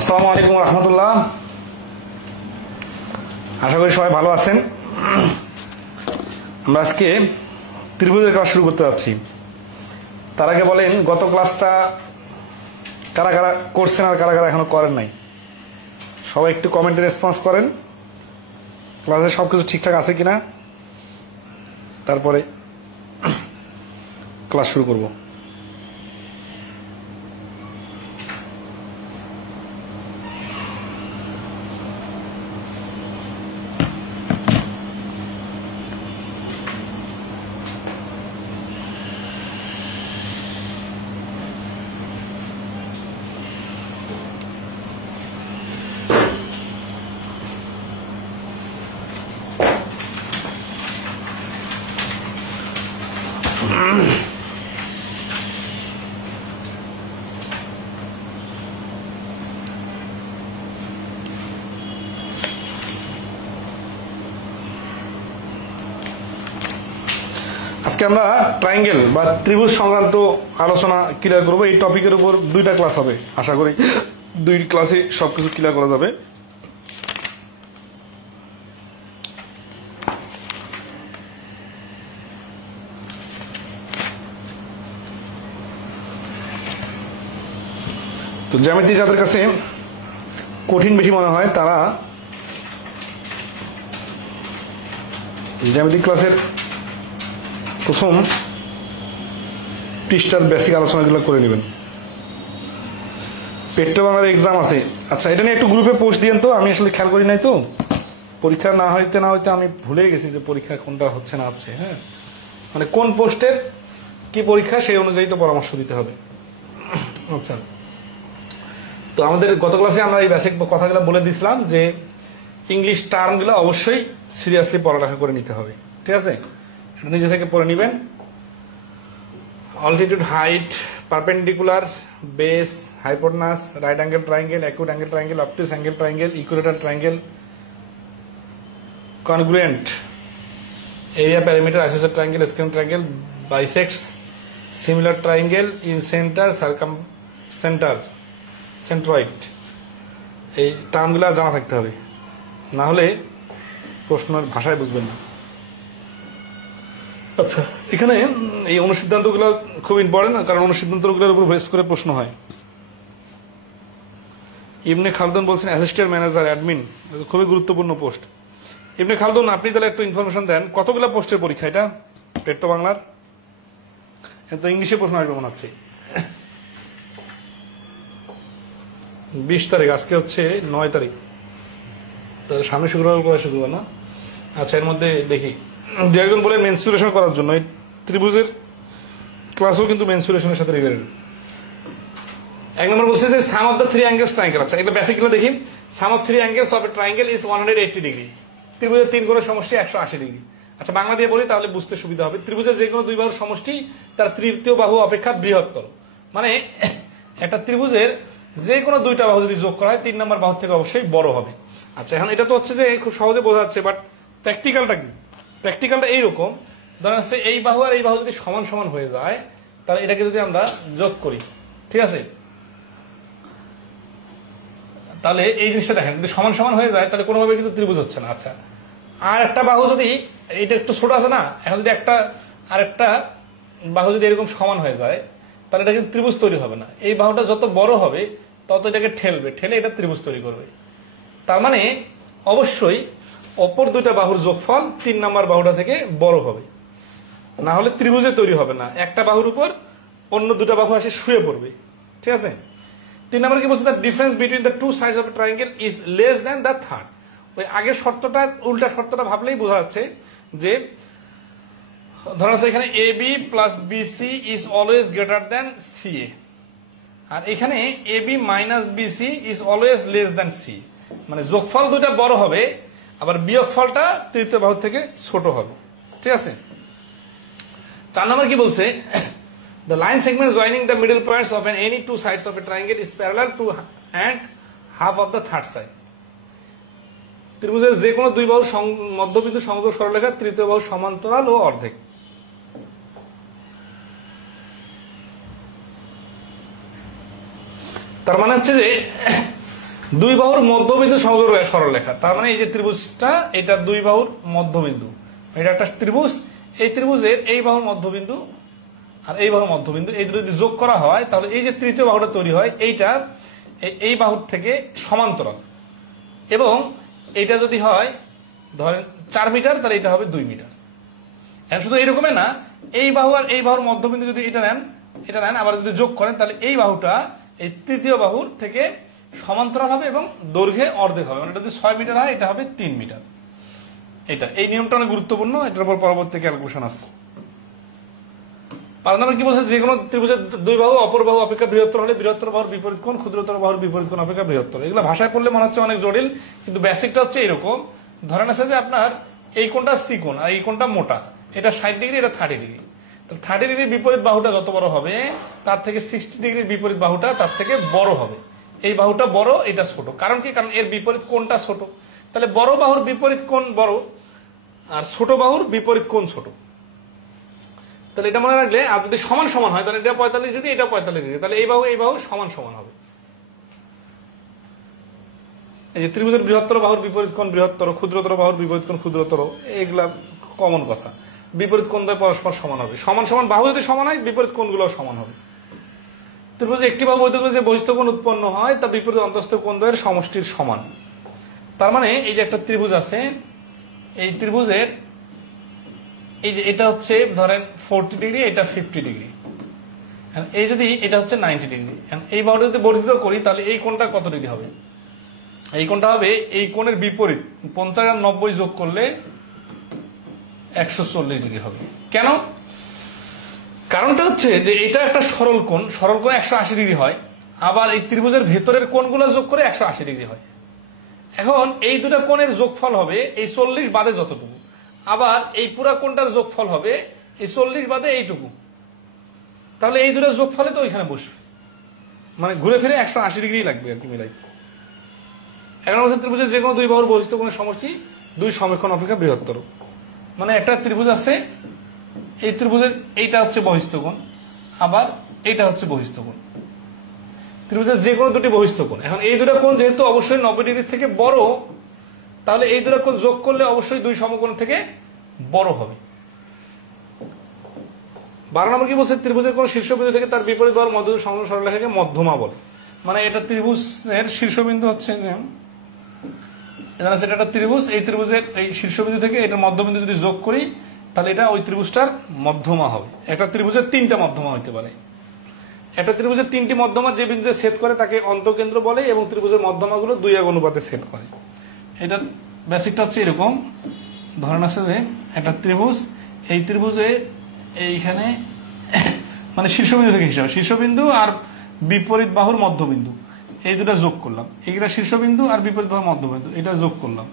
আসসালামু আলাইকুম রহমতুল্লাহ। আশা করি সবাই ভালো আছেন। আমরা আজকে ত্রিভুজের ক্লাস শুরু করতে যাচ্ছি। তার আগে বলেন, গত ক্লাসটা কারা কারা করছেন আর কারা কারা এখনো করেন নাই? সবাই একটু কমেন্টে রেসপন্স করেন, ক্লাসে সবকিছু ঠিকঠাক আছে কিনা, তারপরে ক্লাস শুরু করব। আজকে আমরা ট্রায়াঙ্গেল বা ত্রিভুজ সংক্রান্ত আলোচনা ক্লিয়ার করবো। এই টপিকের উপর দুইটা ক্লাস হবে, আশা করি দুই ক্লাসে সবকিছু ক্লিয়ার করা যাবে। তো জ্যামিতি যাদের কাছে কঠিন বেশি মনে হয়, তারা জ্যামিতিক ক্লাসের প্রথম পৃষ্ঠার বেসিক আলোচনাগুলো করে নেবেন। পেট্রো বাংলার এক্সাম আছে। আচ্ছা, এটা নিয়ে একটু গ্রুপে পোস্ট দিয়েন তো, আমি আসলে খেয়াল করি নাই তো। পরীক্ষা না হইতে আমি ভুলে গেছি যে পরীক্ষা কোনটা হচ্ছে না হচ্ছে। হ্যাঁ, মানে কোন পোস্টের কি পরীক্ষা সেই অনুযায়ী তো পরামর্শ দিতে হবে। আচ্ছা, তো আমাদের গত ক্লাসে আমরা এই বেসিক কথাগুলো বলে দিয়েছিলাম যে ইংলিশ টার্মগুলো অবশ্যই সিরিয়াসলি পড়ালেখা করে নিতে হবে। ঠিক আছে, এটা নিজে থেকে পড়ে নেবেন। Altitude, height, perpendicular, base, hypotenuse, right angle triangle, acute angle triangle, obtuse angle triangle, equilateral triangle, congruent, area perimeter, isosceles triangle, scalene triangle, bisects, similar triangle, incentre, circumcentre, centroid, এই টার্মগুলো জানা থাকতে হবে, না হলে প্রশ্নের ভাষায় বুঝবেন না। আচ্ছা, এখানে এই অনুসিদ্ধান্তগুলো খুব ইম্পর্টেন্ট, কারণ অনুসিদ্ধান্তগুলোর উপর বেস করে প্রশ্ন হয়। ইবনে খালদুন বলছেন অ্যাসিস্ট্যান্ট ম্যানেজার, অ্যাডমিন, খুবই গুরুত্বপূর্ণ পোস্ট। ইবনে খালদুন, আপনি তাহলে একটু ইনফরমেশন দেন, কতগুলো পোস্টের পরীক্ষা এটা পেট্রো বাংলার? তো ইংলিশে প্রশ্ন আসবে মনে হচ্ছে। 20 তারিখ, আজকে হচ্ছে 9 তারিখ, তাহলে সামনে শুক্রবার করে শুক্রবার না? আচ্ছা, এর মধ্যে দেখি দু একজন বলে মেনসুরেশন করার জন্য। এই ত্রিভুজের ক্লাসও কিন্তু মেনসুরেশনের সাথে রিলেটেড। এক নম্বর বলছে যে sum of the three angles triangle. আচ্ছা, এটা বেসিকগুলো দেখি। Sum of three angles of a triangle is 180 degree. ত্রিভুজের তিন কোণের সমষ্টি 180 ডিগ্রি। আচ্ছা, বাংলা দিয়ে বলি তাহলে বুঝতে সুবিধা হবে। ত্রিভুজের যে কোনো দুই বাহুর সমষ্টি তার তৃতীয় বাহু অপেক্ষা বৃহত্তর। মানে একটা ত্রিভুজের যে কোনো দুইটা বাহু যদি যোগ করা হয় 3 নম্বর বাহু থেকে অবশ্যই বড় হবে। আচ্ছা, এখন এটা তো হচ্ছে যে খুব সহজে বোঝা যাচ্ছে, বাট প্র্যাকটিক্যালটা কি? প্র্যাকটিক্যালটা এইরকম, ধরেন হচ্ছে এই বাহু আর এই বাহু যদি সমান সমান হয়ে যায়, তাহলে এটাকে যদি আমরা যোগ করি, ঠিক আছে, তাহলে এই জিনিসটা দেখেন, যদি সমান সমান হয়ে যায় তাহলে কোনোভাবে কিন্তু ত্রিভুজ হচ্ছে না। আচ্ছা, আর একটা বাহু যদি, এটা একটু ছোট আছে না, এখন যদি আর একটা বাহু যদি এরকম সমান হয়ে যায়, তাহলে এটা কিন্তু ত্রিভুজ তৈরি হবে না। এই বাহুটা যত বড় হবে তত এটাকে ঠেলে এটা ত্রিভুজ তৈরি করবে। তার মানে অবশ্যই অপর দুইটা বাহুর যোগফল 3 নম্বর বাহুটা থেকে বড় হবে, না হলে ত্রিভুজে তৈরি হবে না। একটা বাহুর উপর অন্য দুটা বাহু এসে শুয়ে পড়বে। ঠিক আছে, 3 নম্বর কি বলছে? The difference between the two sides of a triangle is less than the third. ওই আগের শর্তটার উল্টা শর্তটা ভাবলেই বোঝা যাচ্ছে যে ধরা আছে এখানে A B plus BC is always greater than CA, আর এখানে A B minus BC is always less than C. মানে যোগফল দুইটা বড় হবে, আবার বিয়োগফলটা তৃতীয় বাহু থেকে ছোট হবে। ঠিক আছে, 4 নম্বর কি বলছে? The line segment joining the middle points of any two sides of a triangle is parallel to and half of the third side. ত্রিভুজের যে কোনো দুই বাহুর মধ্যবিন্দু সংযোগ সরলরেখা তৃতীয় বাহু সমান্তরাল ও অর্ধেক। তার মানে হচ্ছে যে দুই বাহুর মধ্যবিন্দু সংযোগ সরলরেখা, তার মানে এই যে ত্রিভুজটা, এটা দুই বাহুর মধ্যবিন্দু, এটা একটা ত্রিভুজ, এই ত্রিভুজের এই বাহুর মধ্যবিন্দু আর এই বাহুর মধ্যবিন্দু, এই দুটো যদি যোগ করা হয় তাহলে এই যে তৃতীয় বাহুটা তৈরি হয় এইটা এই বাহুর থেকে সমান্তরাল, এবং এটা যদি হয় ধরেন 4 মিটার তাহলে এটা হবে 2 মিটার। এখন শুধু এইরকমই না, এই বাহু আর এই বাহুর মধ্যবিন্দু যদি এটা নেন আবার যদি যোগ করেন তাহলে এই বাহুটা এই তৃতীয় বাহুর থেকে সমান্তরাল হবে এবং দৈর্ঘ্যে অর্ধেক হবে, মানে এটা যদি 6 মিটার হয় এটা হবে 3 মিটার। এটা এই নিয়মটা অনেক গুরুত্বপূর্ণ, এটার উপর পরবর্তী ক্যালকুলেশন আছে। 5 নম্বর কি বলছে, যে কোনো ত্রিভুজের দুই বাহু অপর বাহু অপেক্ষা বৃহত্তর হলে বৃহত্তর বাহুর বিপরীত কোণ ক্ষুদ্রতর বাহুর বিপরীত কোণ অপেক্ষা বৃহত্তর। এগুলো ভাষায় পড়লে মনে হচ্ছে অনেক জটিল, কিন্তু বেসিকটা হচ্ছে এরকম। ধরেন আছে যে আপনার এই কোণটা সি কোণ আর এই কোণটা মোটা, এটা 60 ডিগ্রি, এটা 30 ডিগ্রি। 30 ডিগ্রির বিপরীত বাহুটা যত বড় হবে তার থেকে 60 ডিগ্রির বিপরীত বাহুটা তার থেকে বড় হবে। এই বাহুটা বড়, এটা ছোট। কারণ কি? কারণ এর বিপরীত কোণটা ছোট। তাহলে বড় বাহুর বিপরীত কোণ বড় আর ছোট বাহুর বিপরীত কোণ ছোট। তাহলে এটা মনে রাখলে, আর যদি সমান সমান হয় তাহলে এটা 45 ডিগ্রি, এটা 45 ডিগ্রি, তাহলে এই বাহু সমান সমান হবে। এই যে ত্রিভুজের বৃহত্তর বাহুর বিপরীত কোণ বৃহত্তর, ক্ষুদ্রতর বাহুর বিপরীত কোণ ক্ষুদ্রতর, এগুলা কমন কথা। বিপরীত কোণ দ্বয় পরস্পর সমান হবে, সমান সমান বাহু যদি সমান হয় বিপরীত কোণগুলো সমান হবে। ত্রিভুজে একটি বাহু বৈধ করে যে বহিস্থ কোণ উৎপন্ন হয় তা বিপরীত অন্তঃস্থ কোণ দ্বয়ের সমষ্টির সমান। তার মানে এই যে একটা ত্রিভুজ আছে, এই ত্রিভুজের এই যে এটা হচ্ছে ধরেন 40 ডিগ্রি, এটা 50 ডিগ্রি, এই যদি এটা হচ্ছে 90 ডিগ্রি। এই বাহুটা যদি বর্ধিত করি তাহলে এই কোণটা কত ডিগ্রি হবে? এই কোণটা হবে এই কোণের বিপরীত 50 আর 90 যোগ করলে 140 ডিগ্রি হবে। কেন? কারণটা হচ্ছে যে এটা একটা সরল কোণ, সরল কোণ 180 ডিগ্রি হয়, আবার এই ত্রিভুজের ভেতরের কোণগুলো যোগ করে 180 ডিগ্রি হয়। এখন এই দুটো কোণের যোগফল হবে এই 40 বাদে যতটুকু, আবার এই পুরা কোণটার যোগফল হবে এই 40 বাদে এইটুকু। তাহলে এই দুটো যোগফলে তো ওইখানে বসবে, মানে ঘুরে ফিরে 180 ডিগ্রি লাগবে আর কি মিলাই। 11 বছর ত্রিভুজের যে কোনো দুই বাহুর বহিস্থ কোণের সমষ্টি দুই সমকোণ অপেক্ষা বৃহত্তর। মানে একটা ত্রিভুজ আছে, এই ত্রিভুজের এইটা হচ্ছে বহিস্থ কোণ, আবার এইটা হচ্ছে বহিস্থ কোণ। ত্রিভুজের যে কোনো দুটি বহিস্থ কোণ। এখন এই দুটো কোণ যেহেতু অবশ্যই 90 ডিগ্রির থেকে বড়, তাহলে এই দুটো কোণ যোগ করলে অবশ্যই দুই সমকোণ থেকে বড় হবে। 12 নম্বর কি বলছে, ত্রিভুজের কোন শীর্ষবিন্দু থেকে তার বিপরীত বাহুর মধ্য সংলগ্ন সরলরেখাকে মধ্যমা বলে। মানে এটা ত্রিভুজের শীর্ষবিন্দু হচ্ছে যে এটা একটা ত্রিভুজ, এই ত্রিভুজের এই শীর্ষবিন্দু থেকে এটার মধ্যবিন্দু যদি যোগ করি তাহলে এটা ওই ত্রিভুজটার মধ্যমা হবে। একটা ত্রিভুজের 3টা মধ্যমা হইতে পারে। একটা ত্রিভুজের 3টি মধ্যমা যে বিন্দুতে ছেদ করে তাকে অন্তঃকেন্দ্র বলে, এবং ত্রিভুজের মধ্যমাগুলো 2:1 অনুপাতে ছেদ করে। এটার বেসিকটা হচ্ছে এরকম। ধরেন আছে যে একটা ত্রিভুজ, এই ত্রিভুজে এইখানে মানে শীর্ষবিন্দু থেকে হিসাবে শীর্ষবিন্দু আর বিপরীত বাহুর মধ্যবিন্দু এই দুটো যোগ করলাম, এইটা শীর্ষবিন্দু আর বিপরীত বাহুর মধ্যবিন্দু এটা যোগ করলাম,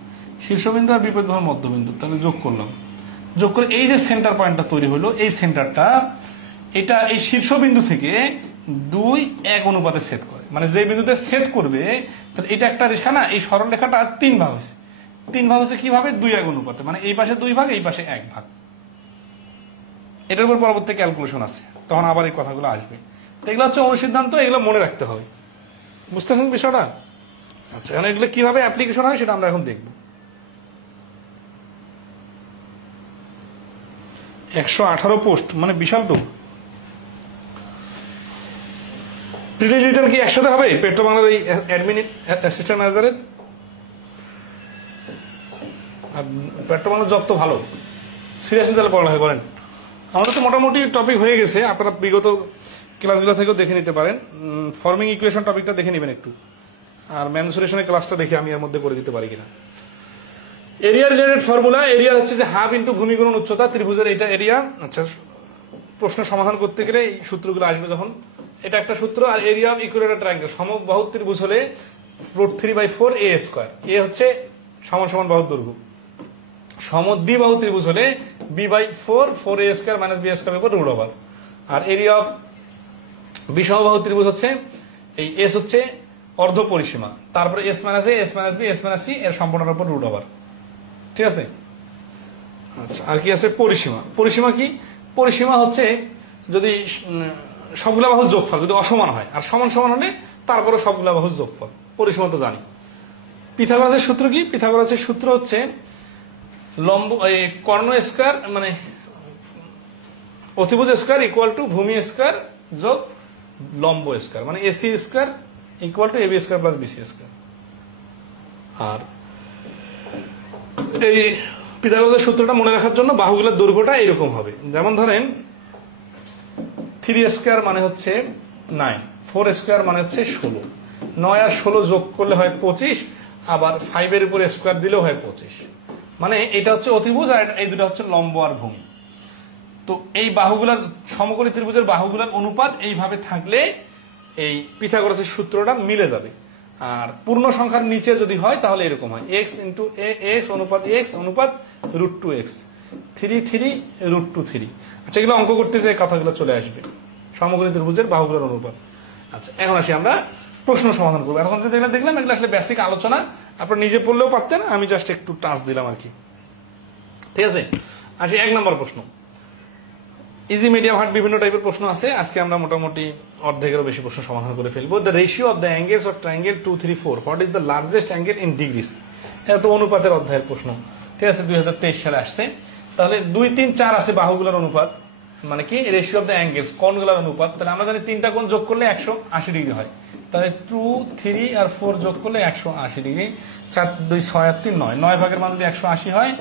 শীর্ষবিন্দু আর বিপরীত বাহুর মধ্যবিন্দু তাহলে যোগ করলাম। যোগ করে এই যে সেন্টার পয়েন্টটা তৈরি হলো, এই সেন্টারটা এটা এই শীর্ষবিন্দু থেকে 2:1 অনুপাতে ছেদ করে। মানে যে বিন্দুতে ছেদ করবে তাহলে এটা একটা রেখা না, এই সরল রেখাটা 3 ভাগ হয়েছে। 3 ভাগ হচ্ছে কিভাবে? 2:1 অনুপাতে, মানে এই পাশে 2 ভাগ, এই পাশে 1 ভাগ। এটার উপর পরবর্তী ক্যালকুলেশন আছে, তখন আবার এই কথাগুলো আসবে। তো এগুলো হচ্ছে অনুসিদ্ধান্ত, এগুলো মনে রাখতে হবে। বুঝতে পারছেন বিষয়টা? আচ্ছা, এখন এগুলো কিভাবে অ্যাপ্লিকেশন হয় সেটা আমরা এখন দেখব। 118 পোস্ট, মানে বিশাল তো। প্রিলি রিটার্ন কি একসাথে হবে পেট্রো বাংলার এই অ্যাডমিন অ্যাসিস্ট্যান্ট ম্যানেজারের? পেট্রো বাংলার জব তো ভালো, সিরিয়াসলি তাহলে পড়ালেখা করেন। আমাদের তো মোটামুটি টপিক হয়ে গেছে, আপনারা বিগত ক্লাসগুলো থেকেও দেখে নিতে পারেন। ফর্মিং ইকুয়েশন টপিকটা দেখে নেবেন একটু, আর মেনসুরেশনের ক্লাসটা দেখে আমি এর মধ্যে করে দিতে পারি কিনা। এরিয়া রিলেটেড ফর্মুলা, এরিয়া হচ্ছে যে হাফ ইন্টু ভূমি গুণন উচ্চতা, ত্রিভুজের এটা এরিয়া। আচ্ছা, প্রশ্ন সমাধান করতে গেলে এই সূত্রগুলো আসবে যখন, এটা একটা সূত্র। আর এরিয়া অফ ইকুইলেটারাল ট্রায়াঙ্গেল, সমবাহু ত্রিভুজ হলে √3/4 a², এ হচ্ছে সমান সমান বাহুর দৈর্ঘ্য। সমদ্বিবাহু ত্রিভুজ হলে b/4 4a² - b² উপর √। আর এরিয়া অফ বিষমবাহু ত্রিভুজ হচ্ছে এই এস হচ্ছে অর্ধ পরিসীমা, তারপরে s - a, s - b, s - c এর সম্পূর্ণের উপর √। ঠিক আছে? আচ্ছা, আর কি আছে? পরিসীমা। পরিসীমা কি? পরিসীমা হচ্ছে যদি সবগুলা বাহুর যোগফল যদি অসমান হয়, আর সমান সমান হলে তারপরে সবগুলা বাহুর যোগফল। পরিসীমা তো জানি। পিথাগোরাসের সূত্র কি? পিথাগোরাসের সূত্র হচ্ছে লম্ব কর্ণ স্কয়ার মানে অতিভুজ স্কয়ার ইকুয়াল টু ভূমি স্কয়ার যোগ লম্ব স্কয়ার, মানে AC square equal to AB square plus BC square. আর এই পিথাগোরাসের সূত্রটা মনে রাখার জন্য বাহুগুলোর দৈর্ঘ্যটা এরকম হবে। যেমন ধরেন 3 স্কয়ার মানে হচ্ছে 9, 4 স্কয়ার মানে হচ্ছে 16, 9 আর 16 যোগ করলে হয় 25, আবার 5 এর উপর স্কয়ার দিলেও হয় 25। মানে এটা হচ্ছে অতিভুজ আর এই দুটো হচ্ছে লম্ব আর ভূমি। তো এই বাহুগুলার সমকোণী ত্রিভুজের বাহুগুলার অনুপাত এইভাবে থাকলে এই পিথাগোরাসের সূত্রটা মিলে যাবে। আর পূর্ণ সংখ্যার নিচে যদি হয় তাহলে এরকম হয় x ইন্টু x অনুপাত x অনুপাত √2x 3 √2 3। আচ্ছা, এগুলো অঙ্ক করতে যে কথাগুলো চলে আসবে সমকোণী ত্রিভুজের বাহুগুলোর অনুপাত। আচ্ছা, এখন আসি আমরা প্রশ্ন সমাধান করবো। এখন যেগুলো দেখলাম এগুলো আসলে বেসিক আলোচনা, আপনারা নিজে পড়লেও পারতেন, আমি জাস্ট একটু টাচ দিলাম আর কি। ঠিক আছে, আসি 1 নম্বর প্রশ্ন। ইজি মিডিয়াম হার্ড বিভিন্ন টাইপের প্রশ্ন আছে, আজকে আমরা মোটামুটি অর্ধেকেরও বেশি প্রশ্ন সমাধান করে ফেলবো। The ratio of the angles of triangle 2, 3, 4, what is the largest angle in degrees? এটা তো অনুপাতের অধ্যায়ের প্রশ্ন। ঠিক আছে, 2023 সালে আসছে। তাহলে 2, 3, 4 আছে বাহুগুলোর অনুপাত, মানে কি রেশিও অফ দ্য অ্যাঙ্গেলস কোণগুলোর অনুপাত। তাহলে আমরা জানি 3টা কোণ যোগ করলে 180 ডিগ্রি হয়। তাহলে 2, 3 আর 4 যোগ করলে 180 ডিগ্রি। 4, 2, 6 আর 3 9, 9 ভাগের মান যদি 180 হয়,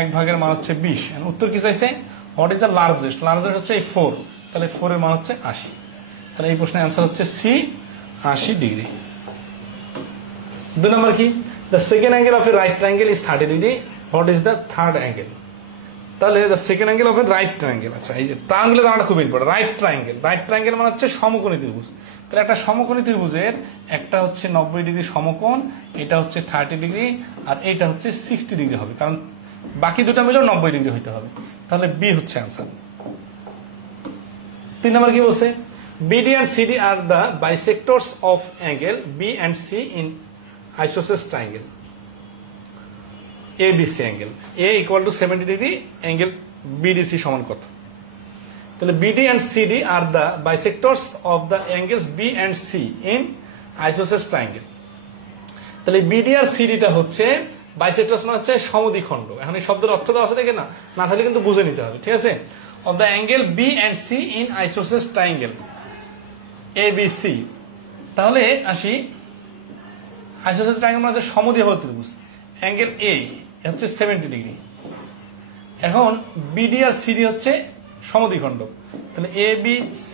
1 ভাগের মান হচ্ছে 20। উত্তর কি চাইছে? What is the largest? Largest হচ্ছে এই 4, তাহলে 4 এর মান হচ্ছে 80। তাহলে এই প্রশ্নের অ্যান্সার হচ্ছে সি, 80 ডিগ্রি। 2 নম্বর কি? The second angle of a right triangle is 30 degree, what is the third angle? তাহলে the second angle of a right triangle. আচ্ছা, এই যে ট্রায়াঙ্গেল জানাটা খুব important. Right triangle, right triangle মানে হচ্ছে সমকোণী ত্রিভুজ। তাহলে একটা সমকোণী ত্রিভুজের একটা হচ্ছে 90 ডিগ্রি সমকোণ, এটা হচ্ছে 30 ডিগ্রি, আর এটা হচ্ছে 60 ডিগ্রি হবে, কারণ বাকি দুটো মিলেও 90 ডিগ্রি হইতে হবে। তাহলে বি হচ্ছে অ্যান্সার। 3 নম্বর কি বলছে? BD and CD are the bisectors of angle B and C in isosceles triangle ABC angle. A equal to 70 degree, angle BDC সমান কত? তাহলে BD and CD are the bisectors of the angles B and C in isosceles triangle. তাহলে BD আর CD টা হচ্ছে বাইসেক্টরস, মানে হচ্ছে সমদ্বিখণ্ড। এখন এই শব্দের অর্থ দেওয়া আছে দেখে না, না থাকলে কিন্তু বুঝে নিতে হবে। ঠিক আছে, of the angle B and C in isosceles triangle ABC। তাহলে আসি, আইসোসেলেস ট্রায়াঙ্গেল মানে হচ্ছে সমদ্বিবাহু ত্রিভুজ। অ্যাঙ্গেল A হচ্ছে 70 ডিগ্রি। এখন BD আর CD হচ্ছে সমদ্বিখণ্ড। তাহলে ABC,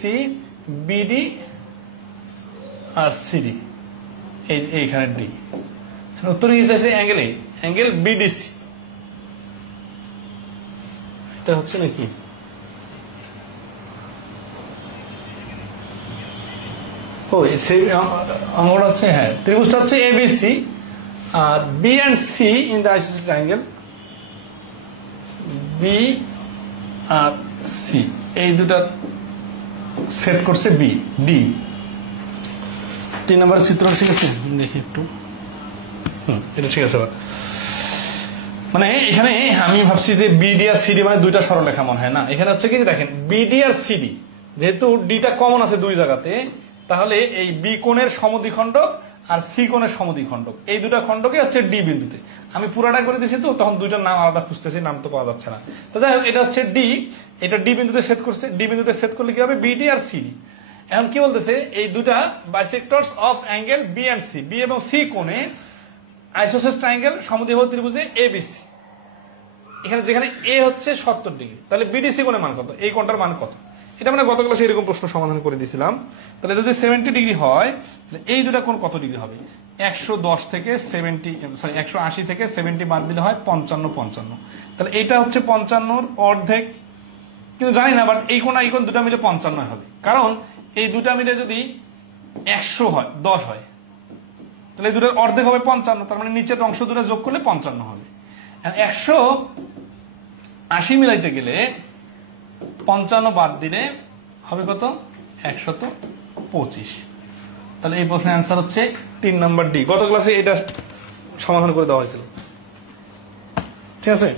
BD আর CD, এইখানে D। উত্তর কি চাইছে? Angle A, angle BDC। এটা হচ্ছে নাকি? ও সেই অঙ্কটা হচ্ছে, হ্যাঁ, ত্রিভুজটা হচ্ছে ABC আর B and C in the isosceles triangle. B আর C এই দুটা সেট করছে B, D। 3 নম্বর চিত্র ঠিক আছে, দেখি একটু। এটা ঠিক আছে। মানে এখানে আমি ভাবছি যে BD আর CD মানে দুইটা সরলরেখা মনে হয় না। এখানে হচ্ছে কি, দেখেন BD আর CD, যেহেতু ডিটা কমন আছে দুই জায়গাতে, তাহলে এই বি কোণের সমদ্বিখণ্ডক আর সি কোণের সমদ্বিখণ্ডক, এই দুটা খণ্ডকে হচ্ছে ডি বিন্দুতে। আমি পুরাটা করে দিয়েছি, তো তখন দুইটার নাম আলাদা খুঁজতেছি, নাম তো পাওয়া যাচ্ছে না। তো যাই হোক, এটা হচ্ছে ডি, এটা ডি বিন্দুতে ছেদ করছে। ডি বিন্দুতে ছেদ করলে কি হবে? বিডি আর সিডি। এখন কি বলতেছে? এই দুটা bisectors of angle B and C, B এবং সি কোণে আইসোসেলেস ট্রায়াঙ্গেল সমদ্বিবাহু ত্রিভুজে এবিসি। এখানে যেখানে এ হচ্ছে 70 ডিগ্রি, তাহলে বিডিসি কোণের মান কত? এই কোণটার মান কত? এটা মানে গত ক্লাসে এরকম প্রশ্ন সমাধান করে দিয়েছিলাম। তাহলে যদি 70 ডিগ্রি হয়, তাহলে এই দুটা কোণ কত ডিগ্রি হবে? 110 থেকে 70, সরি 180 থেকে 70 বাদ দিলে হয় 55, 55। তাহলে এটা হচ্ছে 55-র অর্ধেক, কিন্তু জানি না, বাট এই কোণ এই কোণ দুটা মিলে 55 হবে। কারণ এই দুটা মিলে যদি 100 হয়, 10 হয়, তাহলে এই দুটার অর্ধেক হবে 55। তার মানে নিচের অংশ দুটো যোগ করলে 55 হবে। 180 মিলাইতে গেলে 55 বাদ দিলে হবে কত? 125। তাহলে এই প্রশ্নের অ্যান্সার হচ্ছে 3 নম্বর ডি। গত ক্লাসে এটা সমাধান করে দেওয়া হয়েছিল। ঠিক আছে,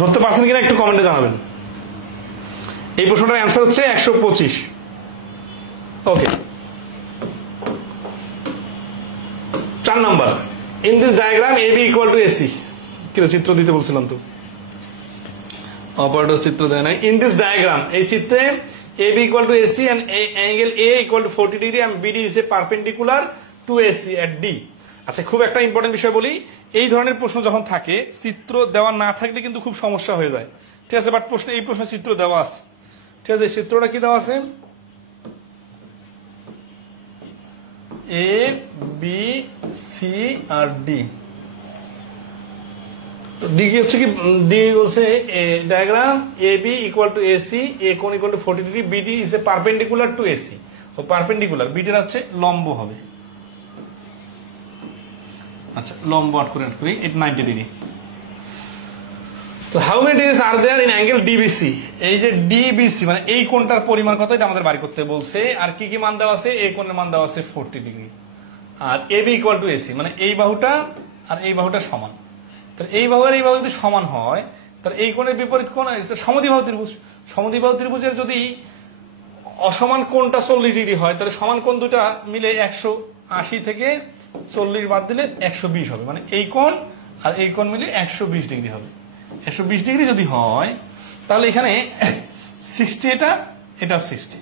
ধরতে পারছেন কিনা একটু কমেন্টে জানাবেন। এই প্রশ্নটার অ্যান্সার হচ্ছে 125। Okay, 4 number, in this diagram A B equal to AC. কিরে চিত্র দিতে বলছিলাম তো, অপারেটর চিত্র দেয় নাই। ইন দিস ডায়াগ্রাম, এই চিত্রে A B equal to AC and angle A equal to 40 degree and BD is a perpendicular to AC at D. আচ্ছা, খুব একটা ইম্পর্টেন্ট বিষয় বলি, এই ধরনের প্রশ্ন যখন থাকে চিত্র দেওয়া না থাকলে কিন্তু খুব সমস্যা হয়ে যায়, ঠিক আছে। বাট এই প্রশ্ন চিত্র দেওয়া আছে, ঠিক আছে। চিত্রটা কি দেওয়া আছে? এ বি সি আর ডি। তো ডি কি হচ্ছে কি, ডি বলছে diagram A B equal to AC, A কোণ equal to 40 degree, BD is a perpendicular to AC. ও পারপেন্ডিকুলার, বিডিটা হচ্ছে লম্ব হবে। আচ্ছা, লম্ব আট করি 90 ডিগ্রি। তো how many degrees are there in angle DBC? এই যে ডিবিসি মানে এই কোণটার পরিমাণ কত, এটা আমাদের বাড়ি করতে বলছে। আর কি কি মান দেওয়া আছে? এই কোণের মান দেওয়া আছে 40 ডিগ্রি। আর A B equal to AC মানে এই বাহুটা আর এই বাহুটা সমান। তাহলে এই বাহু আর এই বাহু যদি সমান হয়, তাহলে এই কোণের বিপরীত কোণ সমদ্বিবাহু ত্রিভুজ। সমদ্বিবাহু ত্রিভুজের যদি অসমান কোণটা 40 ডিগ্রি হয়, তাহলে সমান কোণ দুটা মিলে 180 থেকে 40 বাদ দিলে 120 হবে। মানে এই কোণ আর এই কোণ মিলে 120 ডিগ্রি হবে। 120 ডিগ্রি যদি হয়, তাহলে এখানে 60, এটাও 60।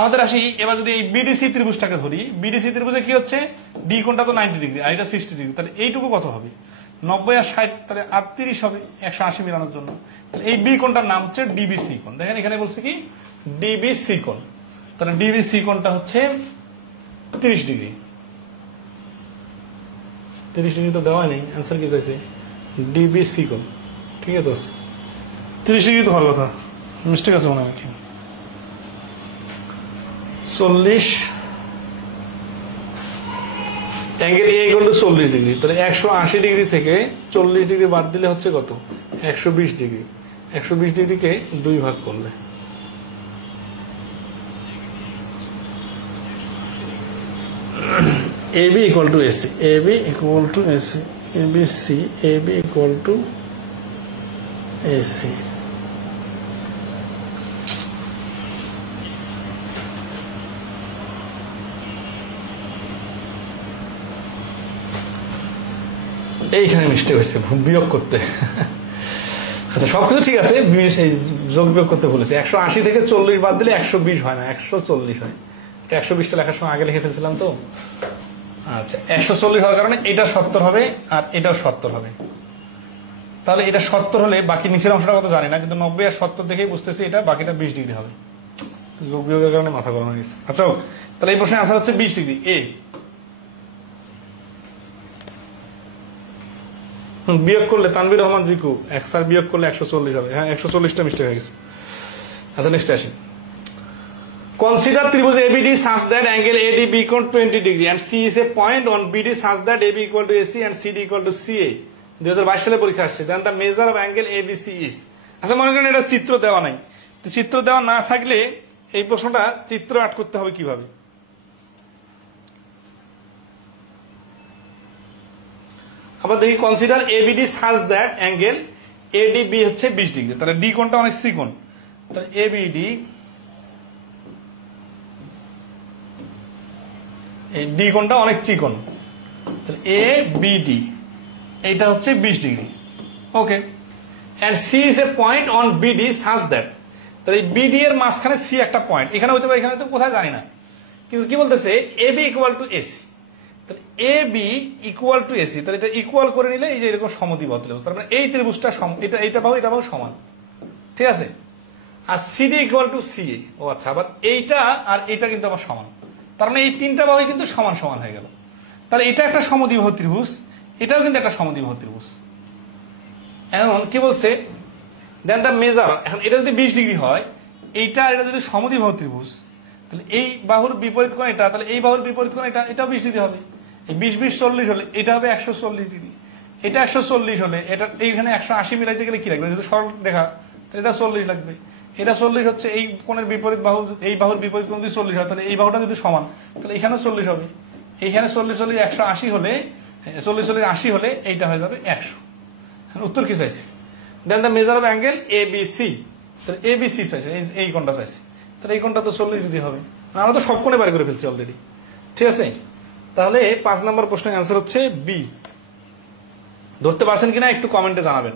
আমাদের আসি এবার যদি এই বিডিসি ত্রিভুজটাকে ধরি, বিডিসি ত্রিভুজে কি হচ্ছে, ডি কোণটা তো 90 ডিগ্রি আর এটা 60 ডিগ্রি। তাহলে এইটুকু কত হবে? 90 আর 60, তাহলে 38 হবে 180 মিলানোর জন্য। তাহলে এই বি কোণটার নাম হচ্ছে ডিবিসি কোণ। দেখেন এখানে বলছে কি ডিবিসি কোণ। তাহলে ডিবিসি কোণটা হচ্ছে 30 ডিগ্রি। 30 ডিগ্রি তো দেওয়া নেই, অ্যান্সার কি চাইছে? ডিবিসি কোণ, ঠিক আছে। 30 ডিগ্রি তো হওয়ার কথা, মিস্টেক আছে মনে হয়। 40 angle A equal to 40 degree. তাহলে 180 ডিগ্রি থেকে 40 ডিগ্রি বাদ দিলে হচ্ছে কত? 120 ডিগ্রি। 120 ডিগ্রিকে 2 ভাগ করলে A B equal to AC, A B equal to AC, A B C, A B equal to AC. এইখানে মিস্টেক হয়েছে, বিয়োগ করতে। আচ্ছা, সবকিছু ঠিক আছে, যোগ বিয়োগ করতে বলেছে। 180 থেকে 40 বাদ দিলে 120 হয় না, 140 হয়। 120টা লেখার সময় আগে লিখে ফেলছিলাম তো। আচ্ছা, 140 হওয়ার কারণে এটা 70 হবে আর এটাও 70 হবে। তাহলে এটা 70 হলে বাকি নিচের অংশটা কত জানি না, কিন্তু 90 আর 70 দেখেই বুঝতেছি এটা বাকিটা 20 ডিগ্রি হবে। যোগ বিয়োগের কারণে মাথা গরম হয়ে গেছে। আচ্ছা, তাহলে এই প্রশ্নের আনসার হচ্ছে 20 ডিগ্রি। এ বিয়োগ করলে তানভীর রহমান জিকু 1 স্যার বিয়োগ করলে 140 হবে। হ্যাঁ, 140টা মিস্টেক হয়ে গেছে। আচ্ছা, নেক্সট আসি। Consider ত্রিভুজ ABD such that angle ADB equal 20 degree and C is a point on BD such that AB equal to AC and CD equal to CA. 2022 সালে পরীক্ষা আসছে। Then the measure of angle ABC is. আচ্ছা, মনে করেন এটা চিত্র দেওয়া নাই, তো চিত্র দেওয়া না থাকলে এই প্রশ্নটা চিত্র আট করতে হবে কিভাবে? আবার দেখি, consider ABD such that angle ADB হচ্ছে 20 ডিগ্রি। তাহলে ডি কোণটা অনেক সি কোণ, তাহলে ABD এই ডি কোণটা অনেক চিকন, তাহলে এ বি ডি এইটা হচ্ছে 20 degree. Okay, and C is a point on BD such that. তাহলে এই বিডি এর মাঝখানে সি একটা পয়েন্ট, এখানে হতে পারে, এখানে তো কোথায় জানি না, কিন্তু কি বলতেছে এ বি ইকুয়াল টু এসি। তাহলে এ বি ইকুয়াল টু এসি, তাহলে এটা ইকুয়াল করে নিলে এই যে এরকম সমদ্বিবাহু ত্রিভুজ, তার মানে এই ত্রিভুজটা এটা বাহু এটা বাহু সমান, ঠিক আছে। আর সিডি ইকুয়াল টু সি এ। ও আচ্ছা, আবার এইটা আর এইটা কিন্তু আবার সমান, তার মানে এই তিনটা বাহু কিন্তু সমান সমান হয়ে গেল। তাহলে এটা একটা সমদ্বিবাহু ত্রিভুজ, এটাও কিন্তু একটা সমদ্বিবাহু ত্রিভুজ। এখন কি বলছে, দেন দ্য মেজার। এখন এটা যদি 20 ডিগ্রি হয়, এইটা এটা যদি সমদ্বিবাহু ত্রিভুজ, তাহলে এই বাহুর বিপরীত কোণ এটা, তাহলে এই বাহুর বিপরীত কোণ এটা, এটাও 20 ডিগ্রি হবে। এই 20 40 হলে এটা হবে 140 ডিগ্রি, এটা 140 হলে এটা এইখানে 180 মিলাইতে গেলে কি লাগবে, যদি সরল রেখা, তাহলে এটা 40 লাগবে। এটা 40 হচ্ছে এই কোণের বিপরীত বাহু, এই বাহুর বিপরীত কোণ যদি 40 হয়, তাহলে এই বাহুটা যদি সমান, তাহলে এখানেও 40 হবে। এইখানে 40 180 হলে 40 80 হলে এইটা হয়ে যাবে 100। উত্তর কি চাইছে? Then the measure of angle ABC, তাহলে ABC চাইছে, এই কোণটা চাইছে, তাহলে এই কোণটা তো 40 ডিগ্রি হবে। আমরা তো সব কোণে বের করে ফেলছি অলরেডি, ঠিক আছে। তাহলে 5 নম্বর প্রশ্নের অ্যান্সার হচ্ছে বি। ধরতে পারছেন কিনা একটু কমেন্টে জানাবেন।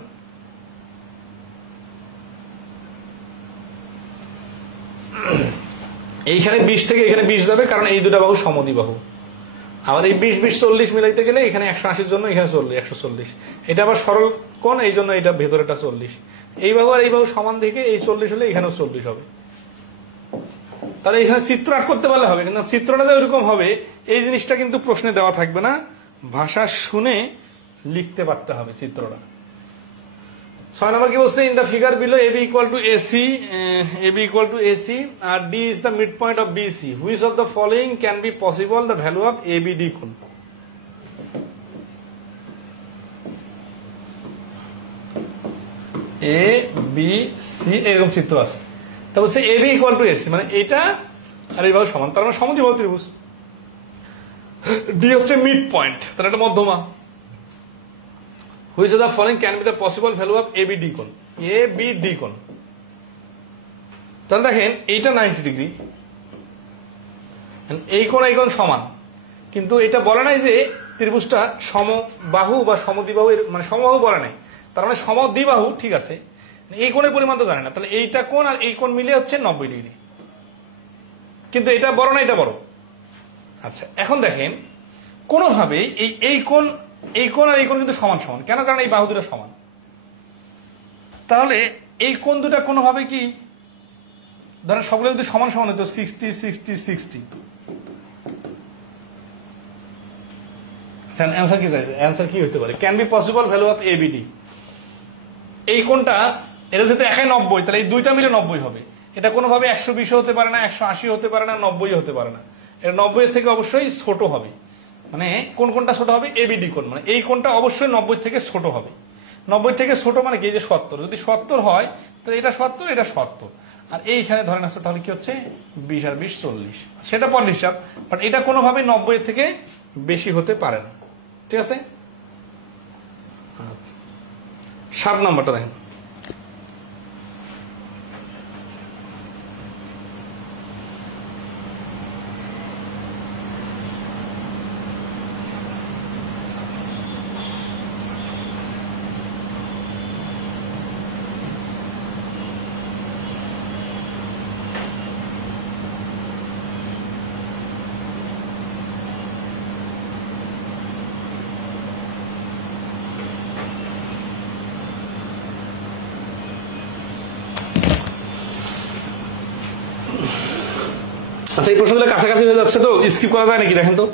এইখানে 20 থেকে এখানে 20 যাবে, কারণ এই দুটা বাহু সমদ্বিবাহু। আবার এই 20-20-40 মিলাইতে গেলে এখানে 180 জন্য এখানে 140। এটা আবার সরল কোণ, এই জন্য এটা ভেতরেটা 40। এই বাহু আর এই বাহু সমান দেখে এই 40 হলে এখানেও 40 হবে। তাহলে এখানে চিত্র আট করতে পারলে হবে, কিন্তু চিত্রটা যে ওইরকম হবে এই জিনিসটা কিন্তু প্রশ্নে দেওয়া থাকবে না, ভাষা শুনে লিখতে পারতে হবে চিত্রটা। 6 নম্বর কি বলছে, in the figure below AB equal to AC আর D is the midpoint of BC, which of the following can be possible the value of ABD কোণ? ABC এরকম চিত্র আছে, তা বলছে AB equal to AC, মানে এটা আর এই বাহু সমান, তার মানে সমদ্বিবাহু ত্রিভুজ। D হচ্ছে মিড পয়েন্ট, তাহলে এটা মধ্যমা। Which of the following can be the possible value of ABD কোণ? ABD কোণ, তাহলে দেখেন এইটা 90 ডিগ্রি, এই কোণ সমান, কিন্তু এটা বলে নাই যে ত্রিভুজটা সমবাহু বা সমদ্বিবাহু, মানে সমবাহু বলে নাই, তার মানে সমদ্বিবাহু, ঠিক আছে। এই কোণের পরিমাণ তো জানে না, তাহলে এইটা কোণ আর এই কোণ মিলে হচ্ছে 90 ডিগ্রি, কিন্তু এটা বড় না এটা বড়। আচ্ছা, এখন দেখেন কোনোভাবে এই কোণ আর এই কোণ কিন্তু সমান সমান, কেন? কারণ এই বাহু দুটো সমান। তাহলে এই কোণ দুটা কোনোভাবে কি, ধরেন সবগুলো যদি সমান সমান হতো 60-60-60, অ্যান্সার কি চাইছে? অ্যান্সার কি হতে পারে? Can be possible value of ABD। এই কোণটা এটা যেহেতু 90, তাহলে এই দুইটা মিলে 90 হবে। এটা কোনোভাবে 120 হতে পারে না, 180 হতে পারে না, 90 হতে পারে না। এটা 90 এর থেকে অবশ্যই ছোট হবে। মানে কোনটা ছোট হবে? ABD কোণ, মানে এই কোণটা অবশ্যই 90 থেকে ছোট হবে। 90 থেকে ছোট মানে কি, যে 70, যদি 70 হয় তাহলে এটা 70, এটা 70, আর এইখানে ধরেন আছে, তাহলে কি হচ্ছে 20 আর 20 40, সেটা পর হিসাব। বাট এটা কোনোভাবে 90 এর থেকে বেশি হতে পারে না, ঠিক আছে। 7 নম্বরটা দেখেন, আচ্ছা এই প্রশ্নগুলো কাছাকাছি হয়ে যাচ্ছে, তো স্কিপ করা যায় নাকি দেখেন তো।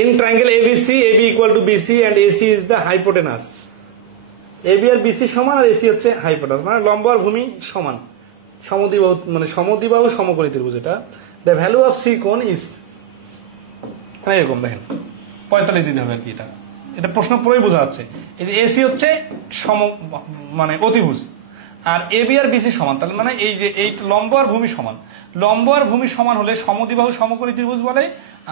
In triangle ABC, AB equal to BC and AC is the hypotenuse. AB আর BC সমান আর AC হচ্ছে হাইপোটেনাস, মানে লম্ব আর ভূমি সমান, সমদ্বিবাহু, মানে সমদ্বিবাহু সমকোণী ত্রিভুজ এটা। দ্য ভ্যালু অফ সি কোণ ইজ, মানে এরকম দেখেন 45 ডিগ্রি হবে আর কি। এটা প্রশ্ন পড়েই বোঝা যাচ্ছে। এই যে AC হচ্ছে মানে অতিভুজ, আর AB আর BC সমান, তাহলে মানে এই যে এই লম্ব আর ভূমি সমান। লম্ব আর ভূমি সমান হলে সমদ্বিবাহু সমকোণী ত্রিভুজ বলে,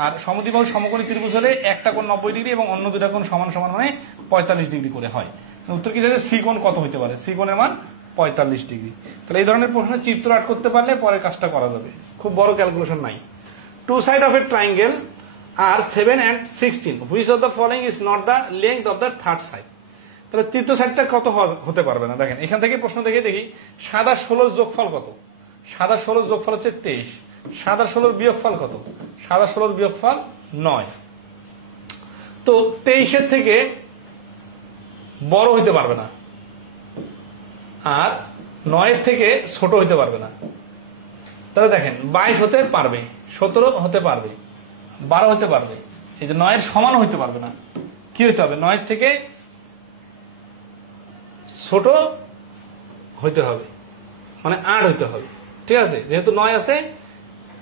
আর সমদ্বিবাহু সমকোণী ত্রিভুজ হলে একটা কোণ 90 ডিগ্রি এবং অন্য দুটা কোণ সমান সমান, মানে 45 ডিগ্রি করে হয়। উত্তর কি চাইছে? সি কোণ কত হতে পারে? সি কোণের মান 45 ডিগ্রি। তাহলে এই ধরনের প্রশ্নে চিত্র আট করতে পারলে পরে কাজটা করা যাবে, খুব বড় ক্যালকুলেশন নাই। Two side of a triangle are 7 and 16, which of the following is not the length of the third side. তাহলে তৃতীয় সাইডটা কত হতে পারবে না? দেখেন এখান থেকে প্রশ্ন দেখি সাদা 16 যোগফল কত? সাদা 16 যোগফল হচ্ছে 23। সাদা 16 বিয়োগফল কত? সাদা 16 বিয়োগফল 9। তো 23 থেকে বড় হইতে পারবে না, আর 9 থেকে ছোট হইতে পারবে না। তাহলে দেখেন 22 হতে পারবে, 17 হতে পারবে, 12 হতে পারবে। এই যে 9 সমান হইতে পারবে না, কি হইতে হবে? 9 থেকে ছোট হইতে হবে, মানে 8 হইতে হবে, ঠিক আছে। যেহেতু 9 আছে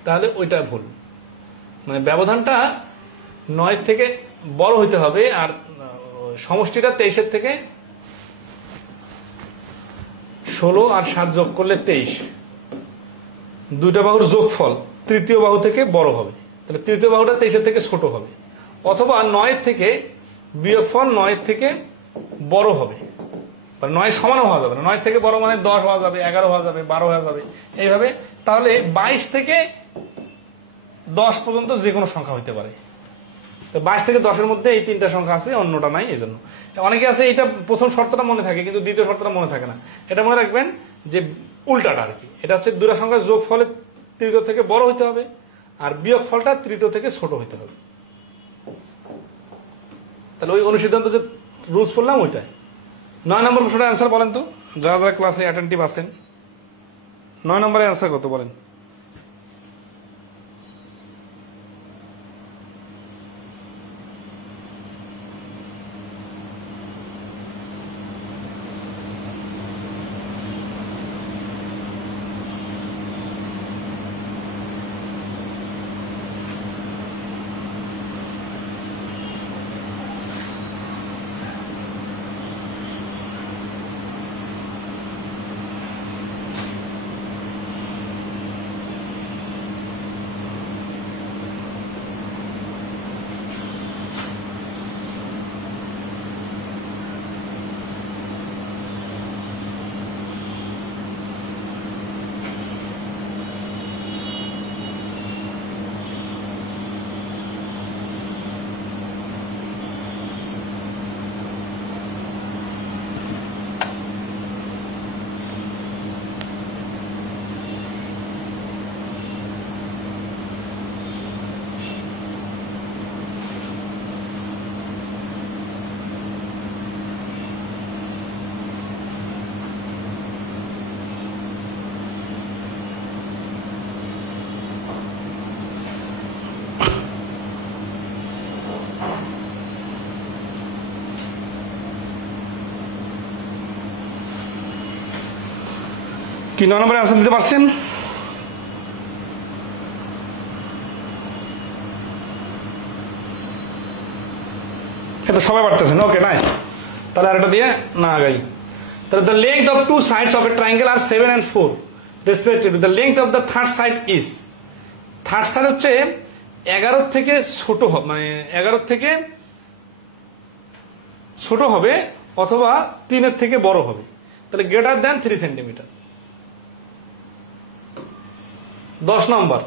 তাহলে ওইটা ভুল, মানে ব্যবধানটা 9 থেকে বড় হইতে হবে, আর সমষ্টিটা 23 থেকে 16 আর 7 যোগ করলে 23, দুইটা বাহুর যোগফল তৃতীয় বাহু থেকে বড় হবে, তাহলে তৃতীয় বাহুটা 23 থেকে ছোট হবে। অথবা 9 থেকে বিয়োগফল 9 থেকে বড় হবে, 9 সমানও হওয়া যাবে না, 9 থেকে বড় মানে 10 হওয়া যাবে, 11 হওয়া যাবে, 12 হওয়া যাবে, এইভাবে। তাহলে 22 থেকে 10 পর্যন্ত যে কোনো সংখ্যা হইতে পারে। তো 22 থেকে 10-এর মধ্যে এই তিনটা সংখ্যা আছে, অন্যটা নাই। এই জন্য অনেকে আছে এটা প্রথম শর্তটা মনে থাকে কিন্তু দ্বিতীয় শর্তটা মনে থাকে না। এটা মনে রাখবেন যে উল্টাটা আর কি। এটা হচ্ছে দুটো সংখ্যার যোগ ফলে তৃতীয় থেকে বড় হইতে হবে, আর বিয়োগ ফলটা তৃতীয় থেকে ছোট হইতে হবে। তাহলে ওই অনুসিদ্ধান্ত যে রুলস পড়লাম ওইটাই। 9 নম্বর প্রশ্নটা অ্যান্সার বলেন তো, যারা যারা ক্লাসে অ্যাটেন্টিভ আছেন। 9 নম্বরের অ্যান্সার কত বলেন? কি 9 নম্বরে অ্যান্সার দিতে পারছেন? এটা সবাই পারতেছেন, ওকে নাইস। তাহলে আরেকটা দিয়ে না আগাই। তাহলে the length of two sides of a triangle are 7 and 4 respectively. The length of the third side is, third side হচ্ছে 11 থেকে ছোট হবে, মানে 11 থেকে ছোট হবে অথবা 3-এর থেকে বড় হবে। তাহলে গ্রেটার দ্যান 3 সেন্টিমিটার। 10 নম্বর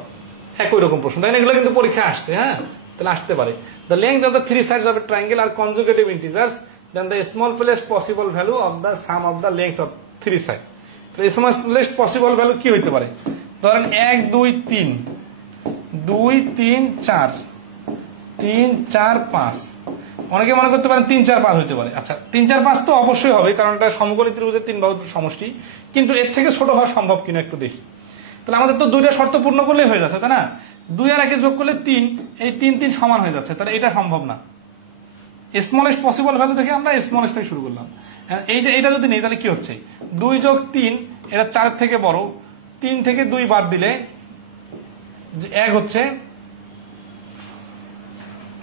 একই রকম প্রশ্ন, তাই না? এগুলো কিন্তু পরীক্ষায় আসছে, হ্যাঁ, তাহলে আসতে পারে। The length of the 3 sides of a triangle are consecutive integers, then the smallest possible value of the sum of the length of 3 sides. তো smallest possible value কি হইতে পারে? ধরেন 1 2 3, 2 3 4, 3 4 5। অনেকে মনে করতে পারেন 3 4 5 হইতে পারে। আচ্ছা, 3 4 5 তো অবশ্যই হবে, কারণ এটা সমকোণী ত্রিভুজের 3 বাহুর সমষ্টি। কিন্তু এর থেকে ছোট হওয়া সম্ভব কিনা একটু দেখি। তাহলে আমাদের তো দুইটা শর্ত পূর্ণ করলেই হয়ে যাচ্ছে, তাই না? 2 আর 1 যোগ করলে 3, এই 3 3 সমান হয়ে যাচ্ছে। তাহলে এটা সম্ভব না। স্মলেস্ট পসিবল ভ্যালু দেখে আমরা স্মলেস্ট থেকে শুরু করলাম। এই যে এটা যদি নেই তাহলে কি হচ্ছে? 2 যোগ 3 এটা 4 থেকে বড়, 3 থেকে 2 বাদ দিলে 1 হচ্ছে,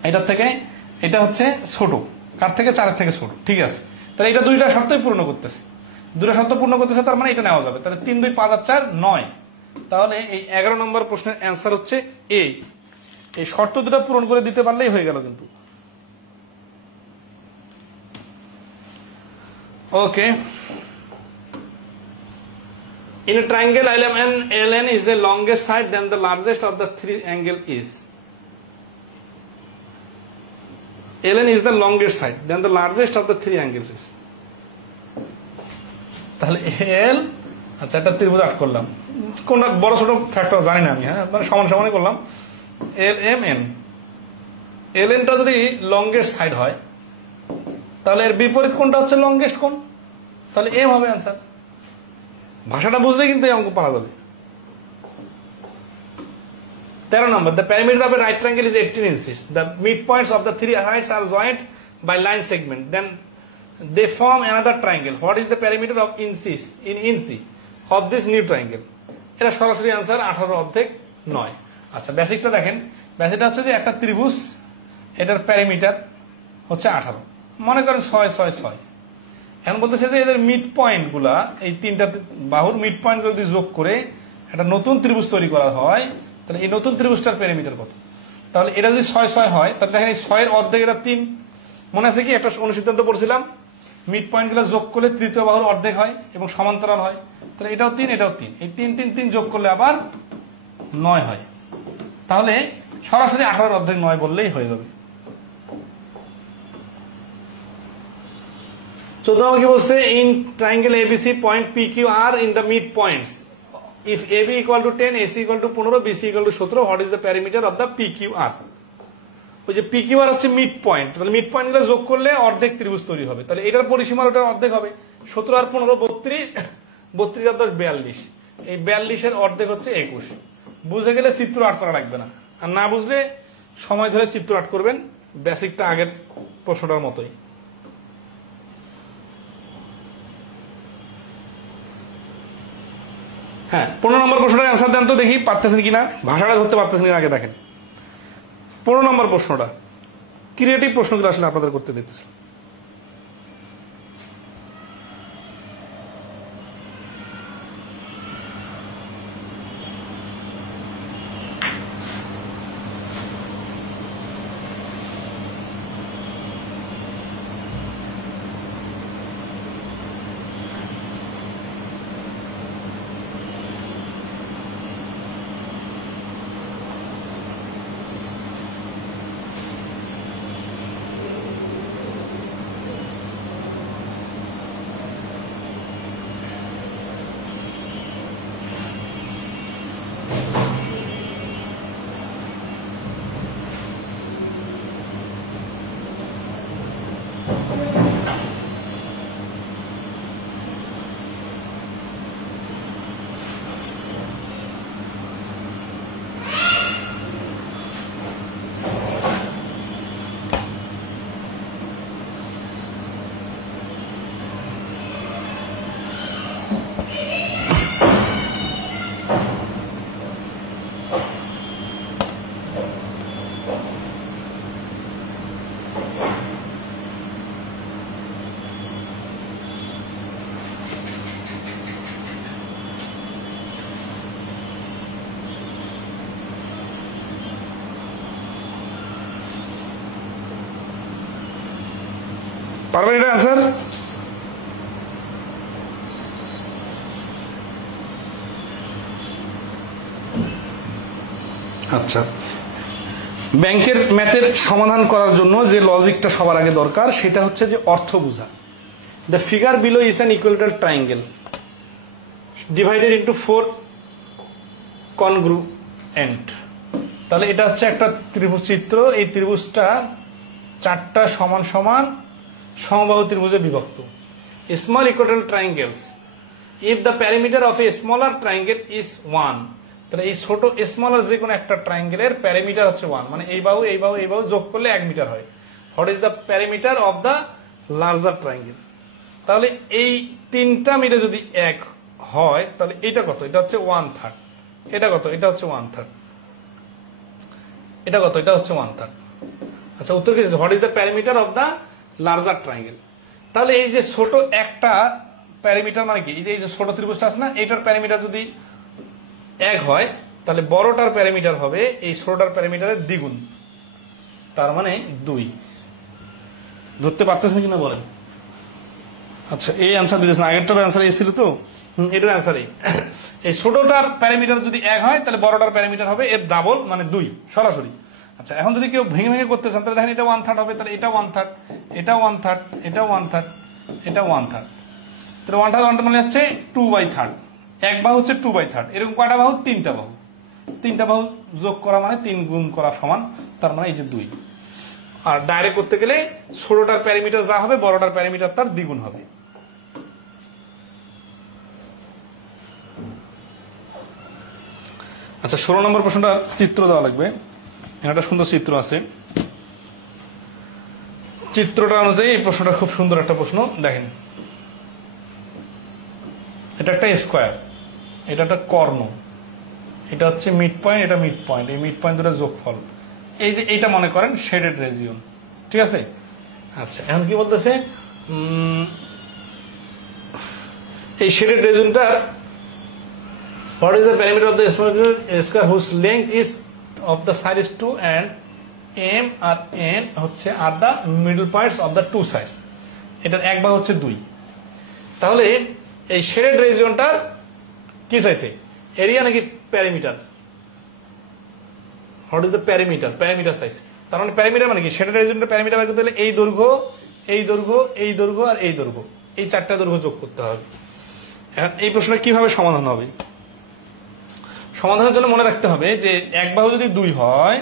এটার থেকে এটা হচ্ছে ছোট, কার থেকে? 4-এর থেকে ছোট। ঠিক আছে, তাহলে এটা দুইটা শর্তই পূর্ণ করতেছে, দুটো শর্ত পূর্ণ করতেছে, তার মানে এটা নেওয়া যাবে। তাহলে 3 2 5 আর 4 9। তাহলে এই 11 নম্বর প্রশ্নের অ্যান্সার হচ্ছে এই শর্ত দুটো পূরণ করে দিতে পারলেই হয়ে গেল কিন্তু। ওকে, in a triangle LN is the longest side, then the largest of the 3 angle is, LN is the longest side, then the largest of the 3 angles is। তাহলে L, আচ্ছা একটা ত্রিভুজ আট করলাম, কোনটা বড় ছোট ফ্যাক্টর জানি না আমি, হ্যাঁ, মানে সমান সমানই করলাম। LMN, LNটা যদি লংগেস্ট সাইড হয় তাহলে এর বিপরীত কোনটা হচ্ছে লংগেস্ট কোণ? তাহলে M হবে অ্যান্সার। ভাষাটা বুঝলে কিন্তু এই অঙ্ক পারা যাবে। 13 নম্বর, the perimeter of a right triangle is 18 inches. The midpoints of the 3 sides are joined by line segment. Then they form another triangle. What is the perimeter of inches in inch of this new triangle? এটা সরাসরি answer 18/9। আচ্ছা, বেসিকটা দেখেন। বেসিকটা হচ্ছে যে একটা ত্রিভুজ, এটার প্যারিমিটার হচ্ছে 18, মনে করেন 6 6 6। এখন বলতেছে যে এদের মিড পয়েন্ট গুলা, এই তিনটা বাহুর মিড পয়েন্ট গুলো যদি যোগ করে একটা নতুন ত্রিভুজ তৈরি করা হয়, তাহলে এই নতুন ত্রিভুজটার প্যারিমিটার কত? তাহলে এটা যদি 6 6 হয়, তাহলে দেখেন এই 6 এর অর্ধেক এটা 3। মনে আছে কি একটা অনুসিদ্ধান্ত পড়ছিলাম মিড পয়েন্ট গুলো যোগ করলে তৃতীয় বাহুর অর্ধেক হয় এবং সমান্তরাল হয়, তাহলে এটাও 3 এটাও 3, এই 3 3 3 যোগ করলে আবার 9 হয়। তাহলে সরাসরি 18 অর্ধেক 9 বললেই হয়ে যাবে। 14 কি বলছে, in triangle ABC point P Q R in the mid points if AB equal to 10, AC equal to 15, BC equal to 17, what is the perimeter of the P Q R. ওই যে পি কিউ আর হচ্ছে mid point, তাহলে mid point গুলো যোগ করলে অর্ধেক ত্রিভুজ তৈরি হবে, তাহলে এটার পরিসীমার ওটা অর্ধেক হবে। 17 আর 15 32, 32 আর 10 42, এই 42 অর্ধেক হচ্ছে 21। বুঝে গেলে চিত্র আট করা লাগবে না, আর না বুঝলে সময় ধরে চিত্র আট করবেন, বেসিকটা আগের প্রশ্নটার মতোই। হ্যাঁ, 15 নম্বর প্রশ্নটার অ্যান্সার দেন তো দেখি পারতেছেন কিনা, ভাষাটা ধরতে পারতেছেন কিনা আগে দেখেন। 15 নম্বর প্রশ্নটা ক্রিয়েটিভ প্রশ্নগুলো আসলে আপনাদের করতে দিতেছে। পারবেন এটা অ্যান্সার? আচ্ছা, ব্যাংকের ম্যাথের সমাধান করার জন্য যে লজিকটা সবার আগে দরকার সেটা হচ্ছে যে অর্থ বোঝা। The figure below is an equilateral triangle divided into 4 congruent. তাহলে এটা হচ্ছে একটা ত্রিভুজ চিত্র, এই ত্রিভুজটা 4টা সমান সমান সমবাহু ত্রিভুজে বিভক্ত। Small equilateral triangles if the perimeter of A smaller triangle is 1, তাহলে এই ছোট স্মলার যে কোনো একটা ট্রায়াঙ্গেলের প্যারামিটার হচ্ছে 1, মানে এই বাহু এই বাহু এই বাহু যোগ করলে 1 মিটার হয়। What is the perimeter of the larger triangle? তাহলে এই তিনটা মিলে যদি 1 হয় তাহলে এটা কত? এটা হচ্ছে 1/3। এটা কত? এটা হচ্ছে 1/3। এটা কত? এটা হচ্ছে 1/3। আচ্ছা, উত্তর কি? What is the perimeter of the larger triangle? তাহলে এই যে ছোট একটা প্যারামিটার মানে কি, এই যে ছোট ত্রিভুজটা আছে না, এটার প্যারামিটার যদি 1 হয় তাহলে বড়টার প্যারামিটার হবে এই ছোটটার প্যারামিটারের দ্বিগুণ, তার মানে 2। ধরতে পারতেছেন কিনা বলেন? আচ্ছা, এই অ্যান্সার দিতেছেন, আগেরটার অ্যান্সার এই ছিল তো, এটার অ্যান্সার এই ছোটটার প্যারামিটার যদি 1 হয় তাহলে বড়টার প্যারামিটার হবে এর ডাবল, মানে 2 সরাসরি। আচ্ছা, এখন যদি কেউ ভেঙে ভেঙে করতে চান তাহলে দেখেন এটা 1/3 হবে, তাহলে এটা 1/3, এটা 1/3, এটা 1/3, এটা 1/3, তাহলে 1/3 মানে হচ্ছে 2/3। এক বাহু হচ্ছে 2/3, এরকম কয়টা বাহু? 3টা বাহু। 3টা বাহু যোগ করা মানে 3 গুণ করা সমান, তার মানে এই যে 2। আর ডাইরেক্ট করতে গেলে ছোটটার প্যারামিটার যা হবে বড়টার প্যারামিটার তার দ্বিগুণ হবে। আচ্ছা, 16 নম্বর প্রশ্নটার চিত্র দেওয়া লাগবে। একটা সুন্দর চিত্র আছে, চিত্রটা অনুযায়ী এই প্রশ্নটা খুব সুন্দর একটা প্রশ্ন। দেখেন, এটা একটা স্কোয়ার, এটা একটা কর্ণ, এটা হচ্ছে মিড পয়েন্ট, এটা মিড পয়েন্ট, এই মিড পয়েন্ট দুটো যোগফল। এই যে এইটা মনে করেন শেডেড রিজিয়ন, ঠিক আছে? আচ্ছা, এখন কি বলতেছে, এই shaded রিজিয়নটার what is the perimeter of the square whose length is of the side is 2 and m আর n হচ্ছে are the middle points of the two sides. এটার এক বাহু হচ্ছে 2। তাহলে এই শেডেড রিজিয়নটার কি চাইছে, এরিয়া নাকি perimeter? What is the perimeter? Perimeter চাইছে। তার মানে প্যারিমিটার মানে কি, শেডেড রিজিয়নটা প্যারিমিটার বের করতে হলে এই দৈর্ঘ্য, এই দৈর্ঘ্য, এই দৈর্ঘ্য আর এই দৈর্ঘ্য, এই 4টা দৈর্ঘ্য যোগ করতে হবে। এখন এই প্রশ্নটা কিভাবে সমাধান হবে? সমাধানের জন্য মনে রাখতে হবে যে এক বাহু যদি 2 হয়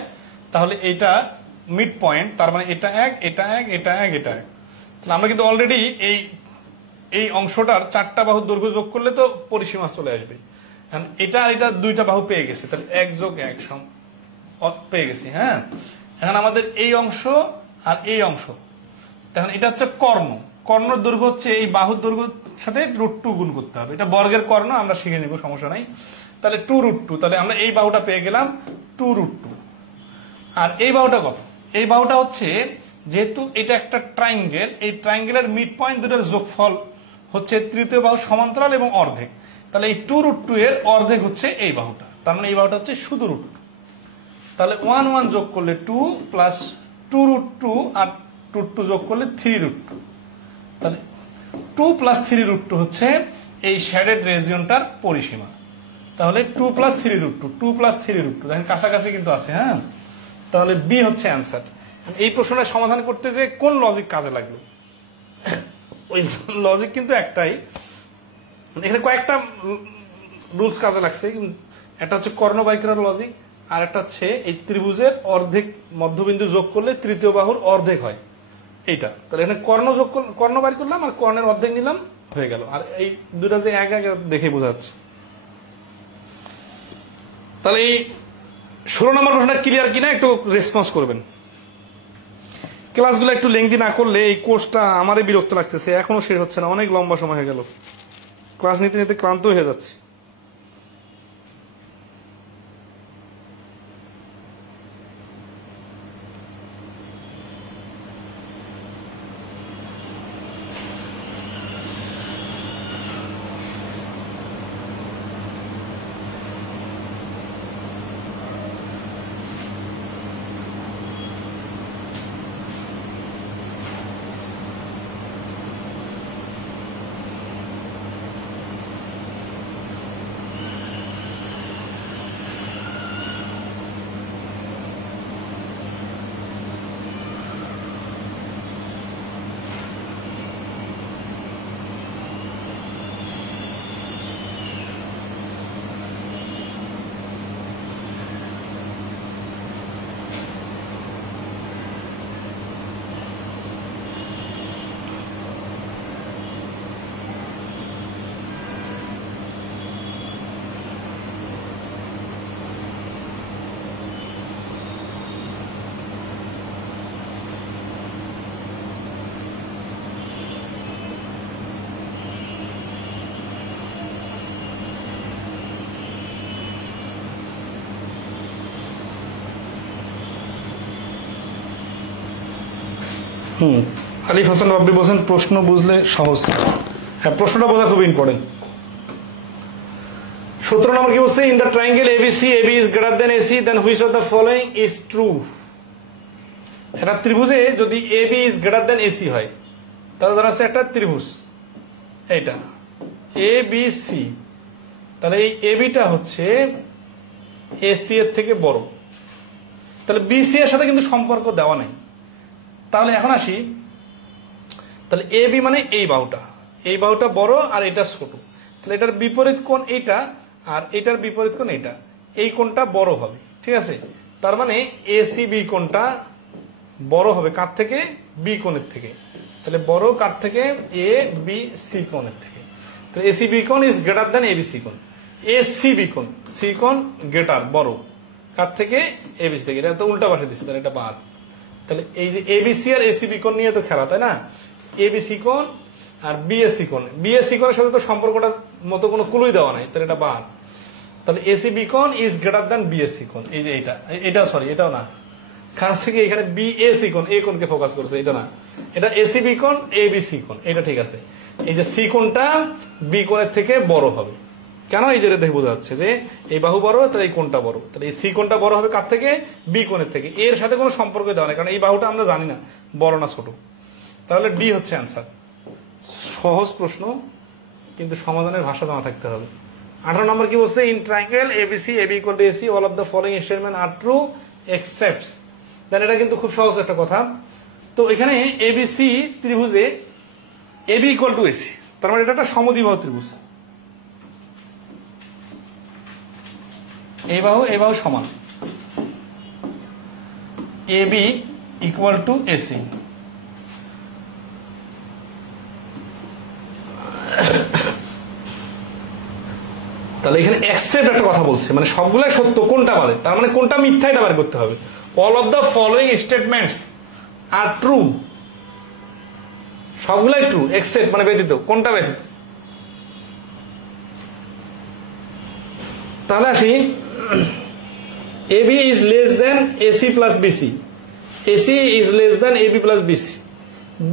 তাহলে এটা মিড পয়েন্ট, তার মানে এটা 1, এটা 1, এটা 1, এটা 1। তাহলে আমরা কিন্তু অলরেডি এই অংশটার 4টা বাহুর দৈর্ঘ্য যোগ করলে তো পরিসীমা চলে আসবে। এটা আর এটা 2টা বাহু পেয়ে গেছে, তাহলে 1 যোগ 1 পেয়ে গেছি। হ্যাঁ, এখন আমাদের এই অংশ আর এই অংশ, এখন এটা হচ্ছে কর্ণর দৈর্ঘ্য হচ্ছে এই বাহুর দৈর্ঘ্যের সাথে √2 গুণ করতে হবে। এটা বর্গের কর্ণ, আমরা শিখে নিব, সমস্যা নাই। তাহলে 2√2, তাহলে আমরা এই বাহুটা পেয়ে গেলাম 2√2। আর এই বাহুটা কত? এই বাহুটা হচ্ছে, যেহেতু এটা একটা ট্রাইঙ্গেল, এই ট্রাইঙ্গেলের মিড পয়েন্ট দুটোর যোগফল হচ্ছে তৃতীয় বাহু সমান্তরাল এবং অর্ধেক। তাহলে এই 2√2 এর অর্ধেক হচ্ছে এই বাহুটা, তার মানে এই বাহুটা হচ্ছে শুধু √2। তাহলে 1 1 যোগ করলে 2 প্লাস 2√2 আর 2 যোগ করলে 3√2। তাহলে 2 প্লাস 3√2 হচ্ছে এই শেডেড রিজিয়নটার পরিসীমা। তাহলে 2 প্লাস 3√2, 2 প্লাস 3√2, দেখেন কাছাকাছি কিন্তু আছে। হ্যাঁ, তাহলে বি হচ্ছে অ্যান্সার। এই প্রশ্নটা সমাধান করতে যে কোন লজিক কাজে লাগলো, ওই লজিক কিন্তু একটাই। এখানে কয়েকটা রুলস কাজে লাগছে। একটা হচ্ছে কর্ণ বাই করার লজিক, আর একটা হচ্ছে এই ত্রিভুজের অর্ধেক মধ্যবিন্দু যোগ করলে তৃতীয় বাহুর অর্ধেক হয়, এইটা। তাহলে এখানে কর্ণ বাইর করলাম আর কর্ণের অর্ধেক নিলাম, হয়ে গেল। আর এই দুটা যে এক এক দেখে বোঝা যাচ্ছে। তাহলে এই 16 নম্বর প্রশ্নটা ক্লিয়ার কিনা একটু রেসপন্স করবেন। ক্লাসগুলো একটু লেংদি না করলে এই কোর্সটা আমারই বিরক্ত লাগতেছে, এখনো শেষ হচ্ছে না, অনেক লম্বা সময় হয়ে গেল, ক্লাস নিতে নিতে ক্লান্ত হয়ে যাচ্ছে। আলিফ হাসান বাবরি বলছেন প্রশ্ন বুঝলে সহজ। হ্যাঁ, প্রশ্নটা বোঝা খুব ইম্পর্টেন্ট। 17 নম্বর কি বলছে, in the triangle ABC, AB is greater than AC, then which of the following is true. একটা ত্রিভুজে যদি AB is greater than AC হয়, তাহলে ধরা হচ্ছে একটা ত্রিভুজ এইটা এ বি সি, তাহলে এই এবিটা হচ্ছে এসি এর থেকে বড়, তাহলে বিসি এর সাথে কিন্তু সম্পর্ক দেওয়া নাই। তাহলে এখন আসি, তাহলে এ বি মানে এই বাহুটা বড় আর এটা ছোট, তাহলে এটার বিপরীত কোণ এইটা আর এটার বিপরীত কোণ এইটা, এই কোণটা বড় হবে, ঠিক আছে। তার মানে এসি বি কোণটা বড় হবে কার থেকে, বি কোণের থেকে। তাহলে বড় কার থেকে, এ বি সি কোণের থেকে। তাহলে এসি বি কোণ is greater than A B C কোণ। এসি বি কোণ, সি কোণ গ্রেটার বড় কার থেকে, এবিসি থেকে। এটা তো উল্টা পাশে দিচ্ছে, তাহলে এটা বাদ। তাহলে এই যে এবিসি আর এসিবি কোণ নিয়ে তো খেলা, তাই না। এবিসি কোণ আর বিএসসি কোণ, বিএসসি কোণের সাথে তো সম্পর্কটার মতো কোনো ক্লুই দেওয়া নাই, তাহলে এটা বাদ। তাহলে এসিবি কোণ ইজ গ্রেটার দেন বিএসসি কোণ, এই যে এটা সরি এটাও না, কারণ থেকে এখানে বিএসসি কোণ, এ কোণকে ফোকাস করছে, এটা না, এটা এসিবি কোণ এবিসি কোণ, এটা ঠিক আছে। এই যে সি কোণটা বি কোণের থেকে বড় হবে, কেন, এই যে দেখে বোঝা যাচ্ছে যে এই বাহু বড়, তাহলে এই কোণটা বড়, তাহলে এই সি কোণটা বড় হবে কার থেকে, বি কোণের থেকে। এর সাথে কোনো সম্পর্ক দেওয়া নেই, কারণ এই বাহুটা আমরা জানি না বড় না ছোট। তাহলে ডি হচ্ছে অ্যান্সার। সহজ প্রশ্ন, কিন্তু সমাধানের ভাষা জানা থাকতে হবে। 18 নম্বর কি বলছে? In triangle ABC AB equal to AC all of the following statement are true excepts. Then এটা কিন্তু খুব সহজ একটা কথা। তো এখানে এবিসি ত্রিভুজে এবি ইকুয়াল টু এসি, তার মানে এটা একটা সমদ্বিবাহু ত্রিভুজ। এই বাহু সমান, এবি ইকুয়াল টু এসি। তাহলে এখানে অ্যাকসেপ্ট একটা কথা বলছে, মানে সবগুলাই সত্য, কোনটা বাদে, তার মানে কোনটা মিথ্যা এটা বের করতে হবে। All of the following statements are true, সবগুলাই ট্রু, এক্সেপ্ট মানে ব্যতীত, কোনটা ব্যতীত। তাহলে আসি, AB is less than AC plus BC, AC is less than AB plus BC,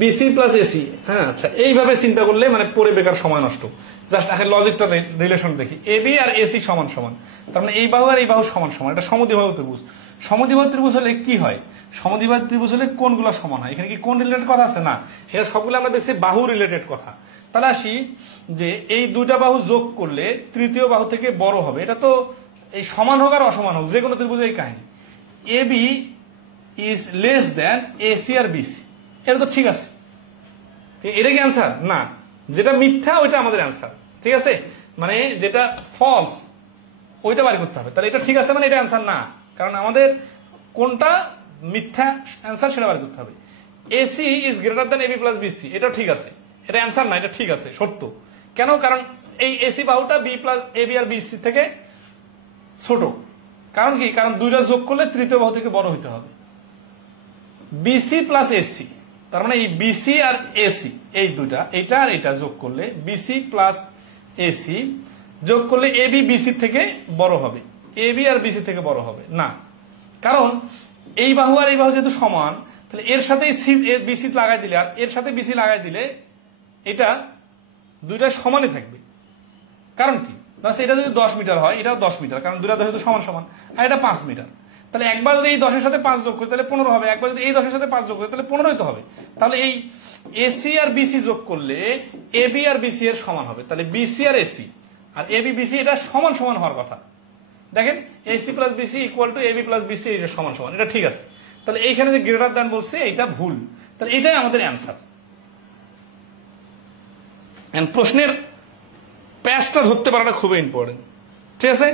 BC plus AC. হ্যাঁ, আচ্ছা, এইভাবে চিন্তা করলে মানে পরে বেকার সময় নষ্ট। জাস্ট এখন লজিকটা রিলেশন দেখি, এবি আর এসি সমান সমান, তার মানে এই বাহু আর এই বাহু সমান সমান, এটা সমদ্বিবাহু ত্রিভুজ। সমদ্বিবাহু ত্রিভুজ হলে কি হয়? সমদ্বিবাহু ত্রিভুজ হলে কোণগুলো সমান হয়। এখানে কি কোণ রিলেটেড কথা আছে? না, এটা সবগুলো আমরা দেখছি বাহু রিলেটেড কথা। তাহলে আসি যে এই দুইটা বাহু যোগ করলে তৃতীয় বাহু থেকে বড় হবে, এটা তো এই সমান হোক আর অসমান হোক যে কোনো ত্রিভুজের এই কাহিনী। AB is less than AC আর বিসি, এটা তো ঠিক আছে। এটা কি অ্যান্সার? না, যেটা মিথ্যা ওইটা আমাদের অ্যান্সার। ঠিক আছে, মানে যেটা ফলস ওইটা বাড়ি করতে হবে। তাহলে এটা ঠিক আছে মানে এটা অ্যান্সার না, কারণ আমাদের কোনটা মিথ্যা অ্যান্সার সেটা বাড়ি করতে হবে। AC is greater than AB plus BC, এটা ঠিক আছে, এটা অ্যান্সার না, এটা ঠিক আছে, সত্য। কেন? কারণ এই এসি বাহুটা বি প্লাস এবি আর বিসি থেকে ছোট। কারণ কি? কারণ দুইটা যোগ করলে তৃতীয় বাহু থেকে বড় হইতে হবে। বিসি প্লাস এসি, তার মানে এই বিসি আর এসি এই দুটা, এটা আর এটা যোগ করলে বিসি প্লাস এসি যোগ করলে এবি বিসি থেকে বড় হবে, এবি আর বিসি থেকে বড় হবে না। কারণ এই বাহু আর এই বাহু যেহেতু সমান, তাহলে এর সাথে বিসি লাগাই দিলে আর এর সাথে বিসি লাগাই দিলে এটা দুইটা সমানই থাকবে। কারণ কি? এটা যদি 10 মিটার হয়, এটাও 10 মিটার, কারণ দুইটা যেহেতু সমান সমান, আর এটা 5 মিটার। তাহলে একবার যদি এই 10-এর সাথে 5 যোগ করি তাহলে 15 হবে, একবার যদি এই 10-এর সাথে 5 যোগ করি তাহলে 15ই তো হবে। তাহলে এই এসি আর বিসি যোগ করলে এবি আর বিসি এর সমান হবে। তাহলে বিসি আর এসি আর এবি বিসি এটা সমান সমান হওয়ার কথা। দেখেন, AC plus BC equal to AB plus BC, এটা সমান সমান, এটা ঠিক আছে। তাহলে এইখানে যে গ্রেটার দ্যান বলছে এটা ভুল, তাহলে এটাই আমাদের অ্যান্সার। প্রশ্নের প্যাচটা ধরতে পারাটা খুবই ইম্পর্টেন্ট। ঠিক আছে,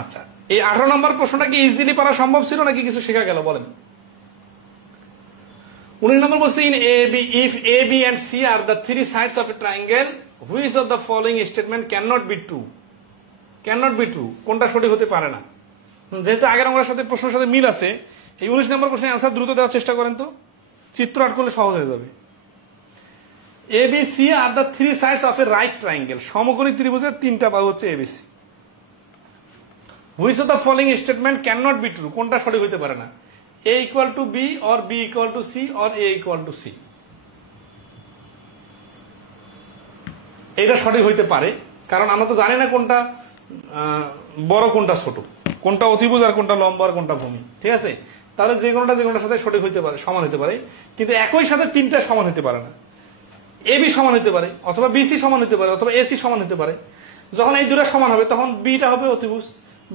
আচ্ছা, এই 18 নম্বর প্রশ্নটা কি ইজিলি পারা সম্ভব ছিল নাকি কিছু শেখা গেল বলেন? 19 নম্বর বলছে, in AB if AB and C are the three sides of a triangle which of the following statement can not be true. Can not be true, কোনটা সঠিক হতে পারে না। যেহেতু আগের নম্বরের সাথে প্রশ্নের সাথে মিল আছে, এই 19 নম্বর প্রশ্নের অ্যান্সার দ্রুত দেওয়ার চেষ্টা করেন তো, চিত্র আট করলে সহজ হয়ে যাবে। ABC are the three sides of a right triangle, সমকোণী ত্রিভুজের তিনটা বাহু হচ্ছে ABC. Which of the following statement can not be true, কোনটা সঠিক হতে পারে না? A equal to B or B equal to C or A equal to C. এটা সঠিক হইতে পারে, কারণ আমরা তো জানি না কোনটা বড় কোনটা ছোট, কোনটা অতিভুজ আর কোনটা লম্বা আর কোনটা ভূমি। ঠিক আছে, তাহলে যে কোনটার সাথে সঠিক হইতে পারে, সমান হতে পারে, কিন্তু একই সাথে তিনটা সমান হতে পারে না। এবি সমান হতে পারে, অথবা বিসি সমান হতে পারে, অথবা এসি সমান হতে পারে। যখন এই দুটা সমান হবে তখন বিটা হবে অতিভুজ,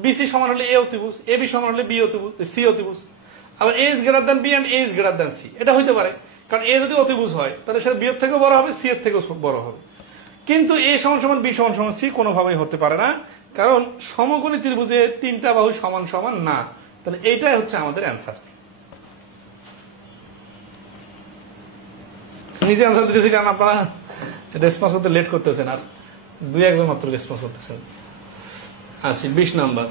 বিসি সমান হলে এ অতিভুজ, এবি সমান হলে বি অতিভুজ, সি অতিভুজ। আবার A is greater than B and A is greater than C, এটা হইতে পারে, কারণ এ যদি অতিভুজ হয় তাহলে সেটা বি এর থেকেও বড় হবে, সি এর থেকেও বড় হবে। কিন্তু এ সমান সমান বি সমান সমান সি কোনোভাবেই হতে পারে না, কারণ সমকোণী ত্রিভুজে তিনটা বাহু সমান সমান না। তাহলে এইটাই হচ্ছে আমাদের অ্যান্সার। নিজে অ্যান্সার দিতেছি, কারণ আপনারা রেসপন্স করতে লেট করতেছেন, আর 2-1 মাত্র রেসপন্স করতেছেন। আচ্ছা, 20 নম্বর।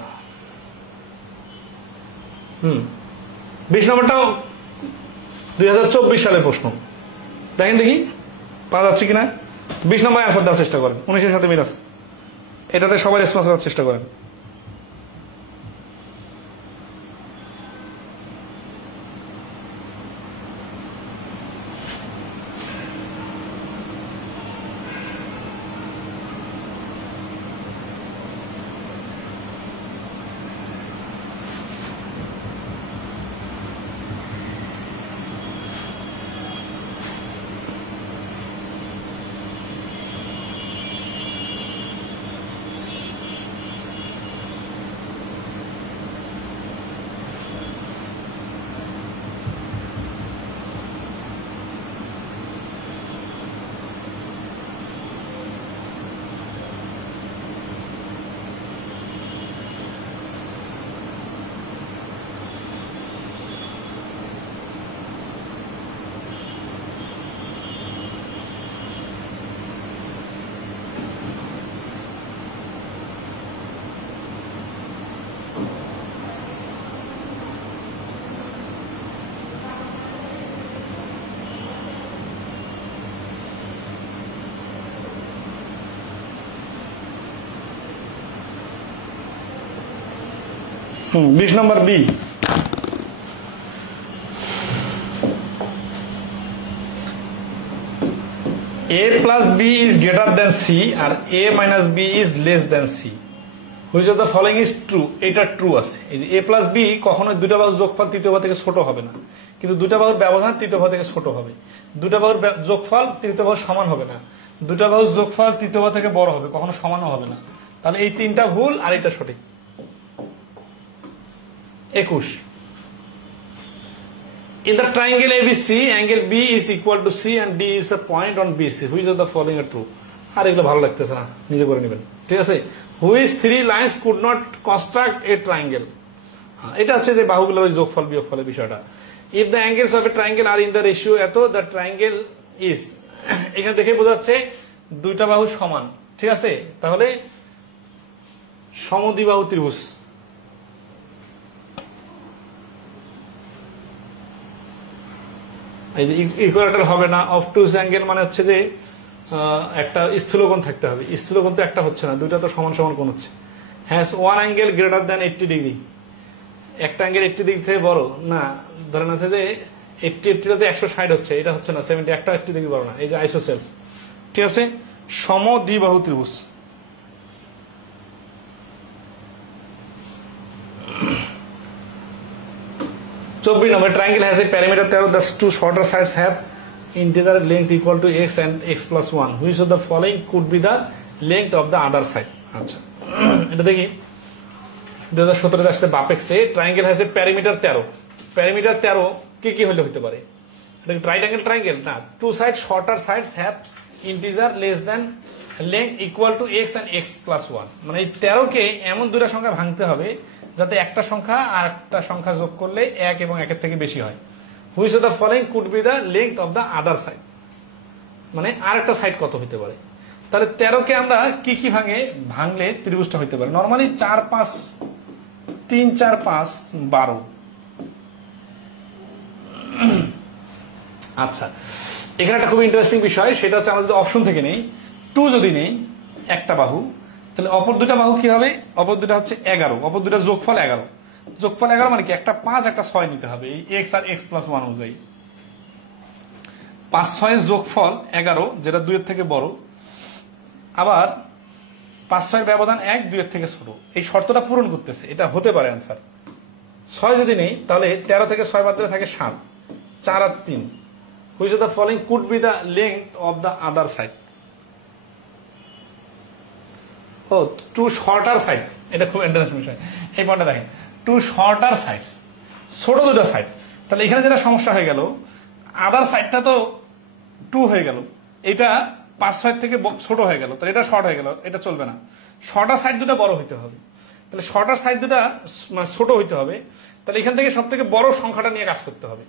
20 নম্বরটাও 2024 সালের প্রশ্ন। দেখেন দেখি পাওয়া যাচ্ছে কিনা। 20 নম্বর অ্যান্সার দেওয়ার চেষ্টা করেন, 19-এর সাথে মিল আছে, এটাতে সবাই রেসপন্স করার চেষ্টা করেন। 20 নম্বর B. A plus B is greater than C আর A minus B is less than C. Which of the following is true? এটা ট্রু আছে। এই যে A plus B কখনোই দুটা বাহুর যোগফল তৃতীয় বাহু থেকে ছোট হবে না, কিন্তু দুটা বাহুর ব্যবধান তৃতীয় বাহু থেকে ছোট হবে। দুটা বাহুর যোগফল তৃতীয় বাহু সমান হবে না, দুটা বাহুর যোগফল তৃতীয় বাহু থেকে বড় হবে, কখনো সমানও হবে না। তাহলে এই তিনটা ভুল আর এটা সঠিক। 21 In the triangle ABC, angle B is equal to C and D is a point on BC. Which of the following are true? আর এগুলো ভালো লাগতেছে না, নিজে করে নেবেন, ঠিক আছে। Which three lines could not construct a triangle? এটা হচ্ছে যে বাহুগুলোর ওই যোগফল বিয়োগফলের বিষয়টা। If the angles of a triangle are in the ratio এত, the triangle is এখানে দেখে বোঝা যাচ্ছে দুইটা বাহু সমান, ঠিক আছে। তাহলে সমদ্বিবাহু ত্রিভুজ। এই যে ইকুয়েটর হবে না, অবটুজ অ্যাঙ্গেল মানে হচ্ছে যে একটা স্থূলকোণ থাকতে হবে, স্থূলকোণ তো একটা হচ্ছে না, দুইটা তো সমান সমান কোণ হচ্ছে। Has one angle greater than 80 degree, একটা অ্যাঙ্গেল 80 ডিগ্রি থেকে বড় না, ধরেন আছে যে 80 160 হচ্ছে, এটা হচ্ছে না 70, একটা 80 ডিগ্রি বড় না। এই যে আইসোসেলস, ঠিক আছে, সমদ্বিবাহু ত্রিভুজ। চব্বিশ নম্বর triangle has a perimeter 13, the two shorter sides have integer length equal to x and x plus 1. Which of the following could be the length of the other side? আচ্ছা, এটা দেখি 2017 আসছে বাপেক্সে। triangle has a perimeter 13, perimeter 13 কি হলে হতে পারে? এটা right angle triangle না, two side shorter sides have integer less than length equal to x and x plus 1। মানে এই 13 কে এমন দুটো সংখ্যা ভাঙতে হবে যাতে একটা সংখ্যা আর একটা সংখ্যা যোগ করলে 1 এবং 1 এর থেকে বেশি হয়। Which of the following could be the length of the other side, মানে আরেকটা সাইড কত হতে পারে। তাহলে 13 কে আমরা কি ভাঙলে ত্রিভুজটা হতে পারে? নরমালি 4 5 3 4 5 12। আচ্ছা, এখানে একটা খুব ইন্টারেস্টিং বিষয়, সেটা হচ্ছে আমরা যদি অপশন থেকে নেই 2 যদি নেই একটা বাহু, তাহলে অপর দুটা বাহু কি হবে? অপর দুটা হচ্ছে 11, অপর দুটা যোগফল 11। যোগফল 11 মানে কি? একটা 5 একটা 6 নিতে হবে এই x আর x প্লাস 1 অনুযায়ী। 5 6 যোগফল 11, যেটা 2 এর থেকে বড়, আবার 5 6 ব্যবধান 1 2 এর থেকে ছোট। এই শর্তটা পূরণ করতেছে, এটা হতে পারে অ্যান্সার। 6 যদি নেই তাহলে 13 থেকে 6 বাদ দিলে থাকে 7, 4 আর 3। Which of the following could be the length of the other side? ও, টু শর্টার সাইড, এটা খুব ইন্টারেস্টিং বিষয়। এই পয়েন্টটা দেখেন, টু শর্টার সাইডস, ছোট দুটো সাইড। তাহলে এখানে যেটা সমস্যা হয়ে গেল, আদার সাইডটা তো 2 হয়ে গেল, এটা 5 6 থেকে ছোট হয়ে গেল, তাহলে এটা শর্ট হয়ে গেল, এটা চলবে না। শর্টার সাইড দুটো বড় হইতে হবে, তাহলে শর্টার সাইড দুটা ছোট হইতে হবে। তাহলে এখান থেকে সব থেকে বড় সংখ্যাটা নিয়ে কাজ করতে হবে।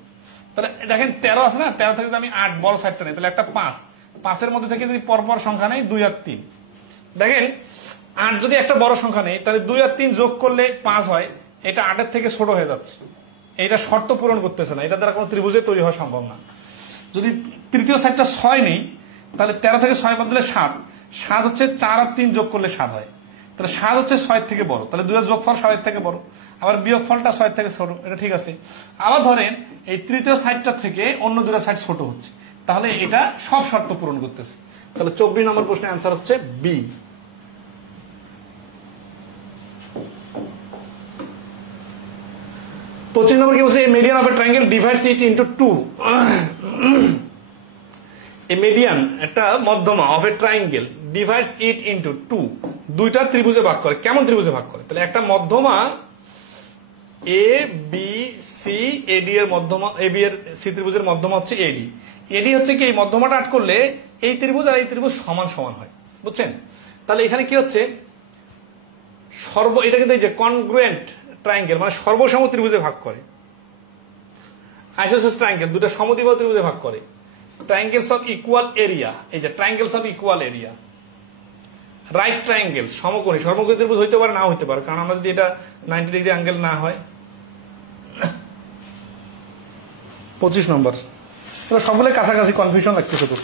তাহলে দেখেন 13 আছে না, 13 থেকে যদি আমি 8 বড় সাইডটা নেই, তাহলে একটা 5, 5 এর মধ্যে থেকে যদি পরপর সংখ্যা নেই 2 আর 3, দেখেন 8 যদি একটা বড় সংখ্যা নেই তাহলে 2 আর 3 যোগ করলে 5 হয়, এটা 8 এর থেকে ছোট হয়ে যাচ্ছে। এটা শর্ত পূরণ করতেছে না, এটা দ্বারা কোনো ত্রিভুজে তৈরি হওয়া সম্ভব না। যদি তৃতীয় সাইডটা 6 নেই তাহলে 13 থেকে 6 বাদ দিলে 7, 7 হচ্ছে 4 আর 3 যোগ করলে 7 হয়, তাহলে 7 হচ্ছে 6 এর থেকে বড়, তাহলে 2 এর যোগফল 7 এর থেকে বড়, আবার বিয়োগফলটা 6 এর থেকে ছোট, এটা ঠিক আছে। আবার ধরেন এই তৃতীয় সাইডটা থেকে অন্য দুটো সাইড ছোট হচ্ছে, তাহলে এটা সব শর্ত পূরণ করতেছে। তাহলে 24 নম্বর প্রশ্নের অ্যান্সার হচ্ছে বি। 25 নম্বর কি বলছে? Median of a triangle divides it into 2। A median, একটা মধ্যমা of a triangle divides it into 2, দুইটা ত্রিভুজে ভাগ করে। কেমন ত্রিভুজে ভাগ করে? তাহলে একটা মধ্যমা এ বি সি, এডি এর মধ্যমা, এ বি এর সি ত্রিভুজের মধ্যমা হচ্ছে এডি। এডি হচ্ছে কি, এই মধ্যমাটা আট করলে এই ত্রিভুজ আর এই ত্রিভুজ সমান সমান হয়, বুঝছেন? তাহলে এখানে কি হচ্ছে, এটা কিন্তু এই যে কনগ্রুয়েন্ট ট্রায়াঙ্গেল, মানে সর্বসম ত্রিভুজে ভাগ করে। আইসোসেলেস ট্রায়াঙ্গেল দুটো সমদ্বিবাহু ত্রিভুজে ভাগ করে। ট্রায়াঙ্গেলস অফ ইকুয়াল এরিয়া, এই যে triangles of equal area. Right triangle সমকোণী, সমকোণী ত্রিভুজ হইতে পারে নাও হইতে পারে, কারণ আমরা যদি এটা 90 ডিগ্রি অ্যাঙ্গেল না হয়। 25 নম্বর, সবগুলোই কাছাকাছি, কনফিউশন লাগতেছে তো,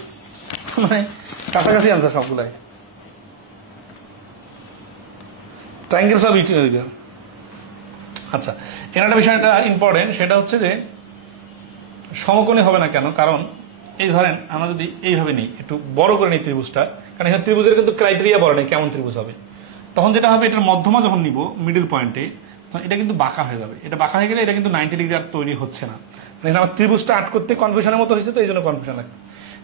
মানে কাছাকাছি আনসার সবগুলাই। ট্রায়াঙ্গেলস অফ ইকুয়াল এরিয়া, আচ্ছা, এর একটা বিষয়টা ইম্পর্টেন্ট, সেটা হচ্ছে যে সমকোণী হবে না কেন? কারণ এই ধরেন আমরা যদি এইভাবে নিই, একটু বড় করে নিই ত্রিভুজটা, কারণ এখানে ত্রিভুজের কিন্তু ক্রাইটেরিয়া বড় নেই কেমন ত্রিভুজ হবে। তখন যেটা হবে, এটার মধ্যমা যখন নিব মিডল পয়েন্টে, তখন এটা কিন্তু বাঁকা হয়ে যাবে। এটা বাঁকা হয়ে গেলে এটা কিন্তু 90 ডিগ্রি আর তৈরি হচ্ছে না। এখানে আমার ত্রিভুজটা আট করতে কনফিউশনের মতো হয়েছে, তো এই জন্য কনফিউশন লাগবে।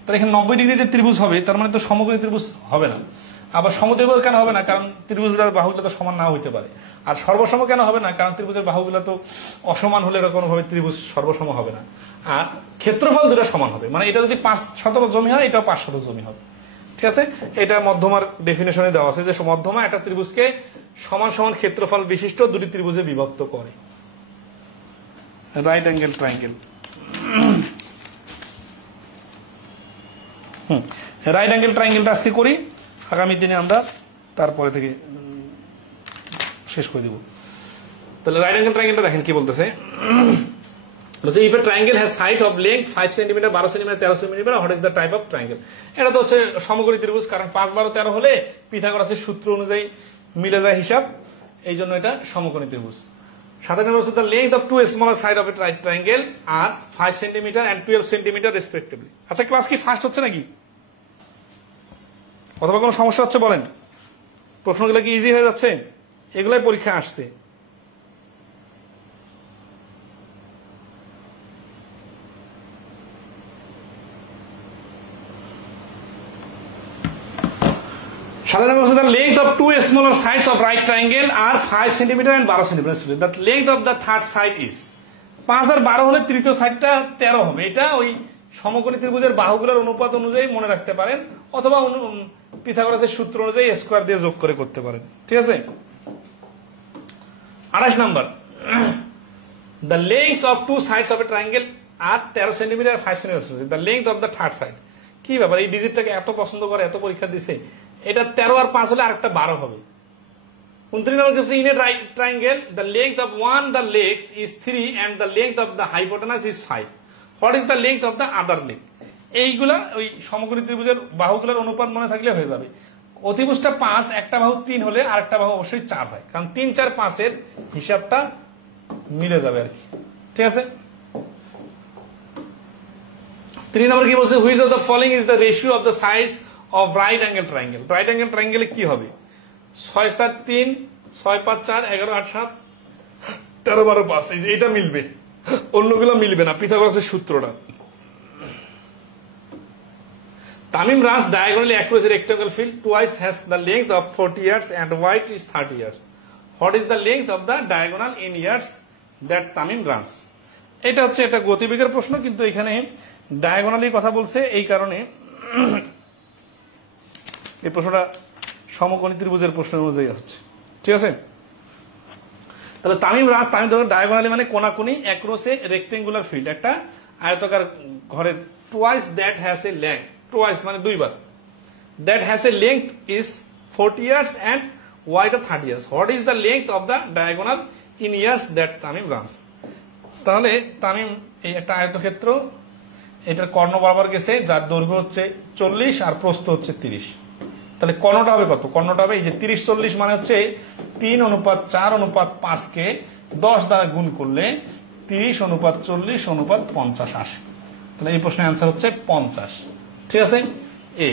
তাহলে এখানে 90 ডিগ্রি যে ত্রিভুজ হবে, তার মানে তো সমকোণী ত্রিভুজ হবে না। আবার সমদ্বিবাহু কেন হবে না? কারণ ত্রিভুজের বাহুগুলো তো সমান নাও হইতে পারে। আর সর্বসম কেন হবে না? কারণ ত্রিভুজের বাহুগুলো তো অসমান হলে এরকম ভাবে ত্রিভুজ সর্বসম হবে না। আর ক্ষেত্রফল দুটো সমান হবে, মানে এটা যদি 5 শতক জমি হয়, এটাও 5 শতক জমি হবে। ঠিক আছে, এটা মধ্যমার ডেফিনেশনে দেওয়া আছে যে মধ্যমা একটা ত্রিভুজকে সমান সমান ক্ষেত্রফল বিশিষ্ট দুটি ত্রিভুজে বিভক্ত করে। Right angle triangle, right angle ট্রায়াঙ্গেলটা আজকে করি, আগামী দিনে আমরা তারপরে থেকে শেষ করে দিব। তাহলে রাইট অ্যাঙ্গেল ট্রায়াঙ্গেলটা দেখেন কি বলতেছে। If a triangle has side of length 5 cm, 12 cm, 13 cm, what is the type of triangle? এটা তো হচ্ছে সমকোণী ত্রিভুজ, কারণ 5, 12, 13 হলে পিথাগোরাসের সূত্র অনুযায়ী মিলে যায় হিসাব, এই জন্য এটা সমকোণী ত্রিভুজ। 7 নম্বর হচ্ছে the length of two smaller side of a triangle are 5 cm and 12 cm respectively. আচ্ছা, ক্লাস কি ফাস্ট হচ্ছে নাকি, অথবা কোনো সমস্যা হচ্ছে বলেন? প্রশ্নগুলো কি ইজি হয়ে যাচ্ছে? এগুলাই পরীক্ষা আসছে। The length of two smaller sides of right triangle are 5 cm and 12 cm. The length of the third side is 5 আর 12 হলে তৃতীয় সাইডটা 13 হবে। এটা ওই সমকোণী ত্রিভুজের বাহুগুলোর অনুপাত অনুযায়ী মনে রাখতে পারেন, অথবা পিথাগোরাসের সূত্র অনুযায়ী স্কয়ার দিয়ে যোগ করে করতে পারেন। ঠিক আছে। 28 number, the lengths of two sides of a triangle are 13 cm and 5 cm. The length of the third side, কি ব্যাপার, এই ডিজিটটাকে এত পছন্দ করে, এত পরীক্ষা দিছে। এটা 13 আর 5 হলে আরেকটা 12 হবে। 29 নম্বর হচ্ছে in a right triangle the length of one the legs is 3 and the length of the hypotenuse is 5. What is the length of the other leg? এইগুলা ওই সমকোণী ত্রিভুজের বাহুগুলোর অনুপাত মনে থাকলে হয়ে যাবে। অতিভুজটা 5, একটা বাহু 3 হলে আরেকটা বাহু অবশ্যই 4 হয়, কারণ 3, 4, 5 এর হিসাবটা মিলে যাবে আর কি। ঠিক আছে। 3 নম্বর কি বলছে, which of the following is the ratio of the sides of right angle triangle? Right angle triangle কি হবে? 6, 7, 3, 6, 5, 4, 11, 8, 7, 13, 12, 5, এটা মিলবে, অন্যগুলো মিলবে না, পিথাগোরাসের সূত্রটা। Tamim runs diagonally across a rectangle field twice, has the length of 40 yards and width is 30 yards. What is the length of the diagonal in yards that Tamim runs? এটা হচ্ছে একটা গতিবেগের প্রশ্ন, কিন্তু এখানে ডায়াগোনালি কথা বলছে, এই কারণে এই প্রশ্নটা সমকোণী ত্রিভুজের প্রশ্ন অনুযায়ী হচ্ছে। ঠিক আছে। তাহলে তামিম রাজ, তামিম ধরো ডায়াগোনালি মানে কোনাকুনি, অ্যাক্রসে রেক্টেঙ্গুলার ফিল্ড, একটা আয়তাকার ঘরের, twice that has a length, twice মানে দুইবার, that has a length is 40 yards and wide of 30 yards. What is the length of the diagonal in yards that Tamim runs? তাহলে তামিম এই একটা আয়তক্ষেত্র, এটার কর্ণ বরাবর গেছে, যার দৈর্ঘ্য হচ্ছে 40 আর প্রস্থ হচ্ছে 30। তাহলে কর্ণটা হবে কত? কর্ণটা হবে এই যে 30, 40 মানে হচ্ছে 3:4:5 কে 10 দ্বারা গুণ করলে 30:40:50 আসে। তাহলে এই প্রশ্নের অ্যান্সার হচ্ছে 50। ঠিক আছে। এ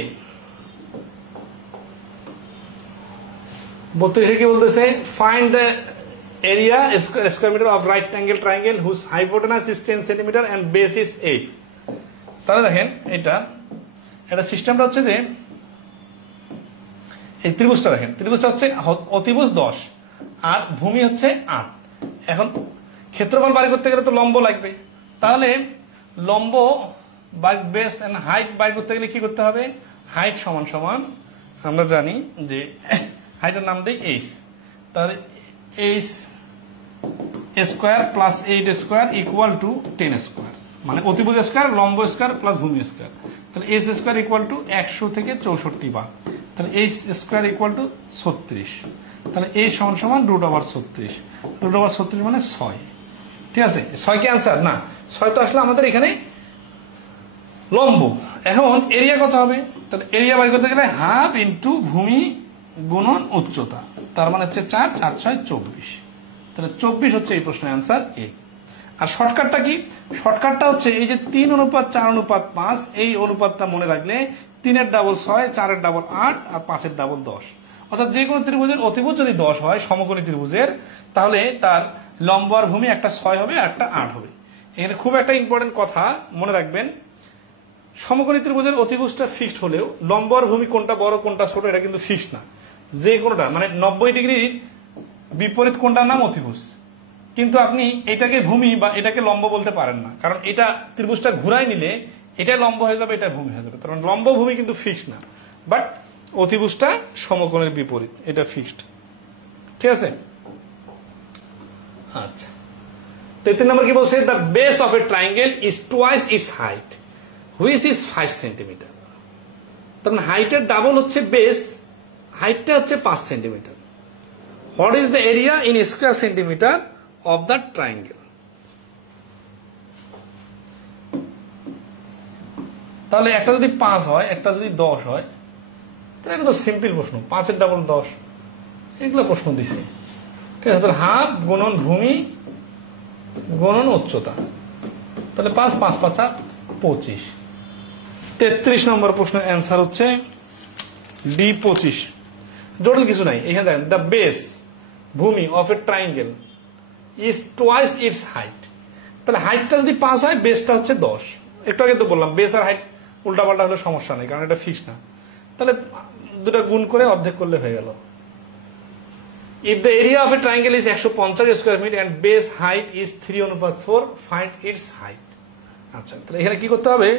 32 কি বলতেছে, find the area square meter of right angle triangle whose hypotenuse is 10 centimeter and base is 8। তাহলে দেখেন এটা সিস্টেমটা হচ্ছে যে এই ত্রিভুজটা দেখেন, ত্রিভুজটা হচ্ছে অতিভুজ 10 আর ভূমি হচ্ছে 8। এখন ক্ষেত্রফল বাড়ি করতে গেলে তো লম্ব লাগবে, তাহলে লম্ব by base and height by করতে গেলে কি করতে হবে? হাইট সমান সমান আমরা জানি যে হাইটের নাম দেই এইচ, তাহলে H square plus 8 square equal to 10 square, মানে অতিভুজ স্কোয়ার, লম্ব স্কোয়ার প্লাস ভূমি স্কোয়ার। তাহলে এইচ স্কোয়ার ইকুয়াল টু 100 থেকে 64 ভাগ, তাহলে এইচ স্কোয়ার ইকুয়াল টু 36। তাহলে এই সমান সমান √36, √36 মানে 6। ঠিক আছে, 6 কি আনসার? না, 6 তো আসলে আমাদের এখানে লম্ব। এখন এরিয়া কত হবে? তাহলে এরিয়া বাই করতে গেলে হাফ ইন্টু ভূমি গুণন উচ্চতা, তার মানে হচ্ছে 4, 4, 6, 24। তাহলে 24 হচ্ছে এই প্রশ্নের অ্যান্সার এ। আর শর্টকাটটা কি? শর্টকাটটা হচ্ছে এই যে 3:4:5 এই অনুপাতটা মনে রাখলে 3-এর ডাবল 6, 4-এর ডাবল 8 আর 5-এর ডাবল 10। অর্থাৎ যে কোনো ত্রিভুজের অতিভুজ যদি 10 হয় সমকোণী ত্রিভুজের, তাহলে তার লম্ব আর ভূমি একটা 6 হবে আর একটা 8 হবে। এখানে খুব একটা ইম্পর্টেন্ট কথা মনে রাখবেন, সমকোণী ত্রিভুজের অতিভুজটা ফিক্সড হলেও লম্ব আর ভূমি কোনটা বড় কোনটা ছোট এটা কিন্তু ফিক্সড না। যে কোনোটা মানে 90 ডিগ্রির বিপরীত কোনটার নাম অতিভুজ, কিন্তু আপনি এটাকে ভূমি বা এটাকে লম্ব বলতে পারেন না, কারণ এটা ত্রিভুজটা ঘুরাই নিলে এটা লম্ব হয়ে যাবে, এটা ভূমি হয়ে যাবে। কারণ লম্ব ভূমি কিন্তু ফিক্সড না, বাট অতিভুজটা সমকোণের বিপরীত, এটা ফিক্সড। ঠিক আছে? আচ্ছা, 3 নম্বর কি বলছে? The base of a triangle is twice it's height which is 5 centimetre. তার মানে হাইটের ডাবল হচ্ছে বেস, হাইটটা হচ্ছে 5 centimetre. What is the area in square centimetre of the triangle? তাহলে একটা যদি 5 হয়, একটা যদি 10 হয়, তাহলে এটা তো সিম্পল প্রশ্ন। 5-এর ডাবল 10, এগুলো প্রশ্ন দিছে। ঠিক আছে, তাহলে হাফ গুণন ভূমি গুণন উচ্চতা, তাহলে 5 5 5 25। 33 নম্বর প্রশ্নের অ্যান্সার হচ্ছে ডি 25। জটিল কিছু নাই এখানে। দেখেন, দ্য বেস ভূমি of a triangle is twice it's height. তাহলে হাইটটা যদি 5 হয়, বেসটা হচ্ছে 10। একটু আগে তো বললাম বেস আর হাইট উল্টাপাল্টা হলে সমস্যা নেই, কারণ এটা ফিক্স না। তাহলে দুটা গুণ করে অর্ধেক করলে হয়ে গেল। If the area of a triangle is 150 square feet and base height is 3:4, find its height. আচ্ছা, তাহলে এখানে কি করতে হবে?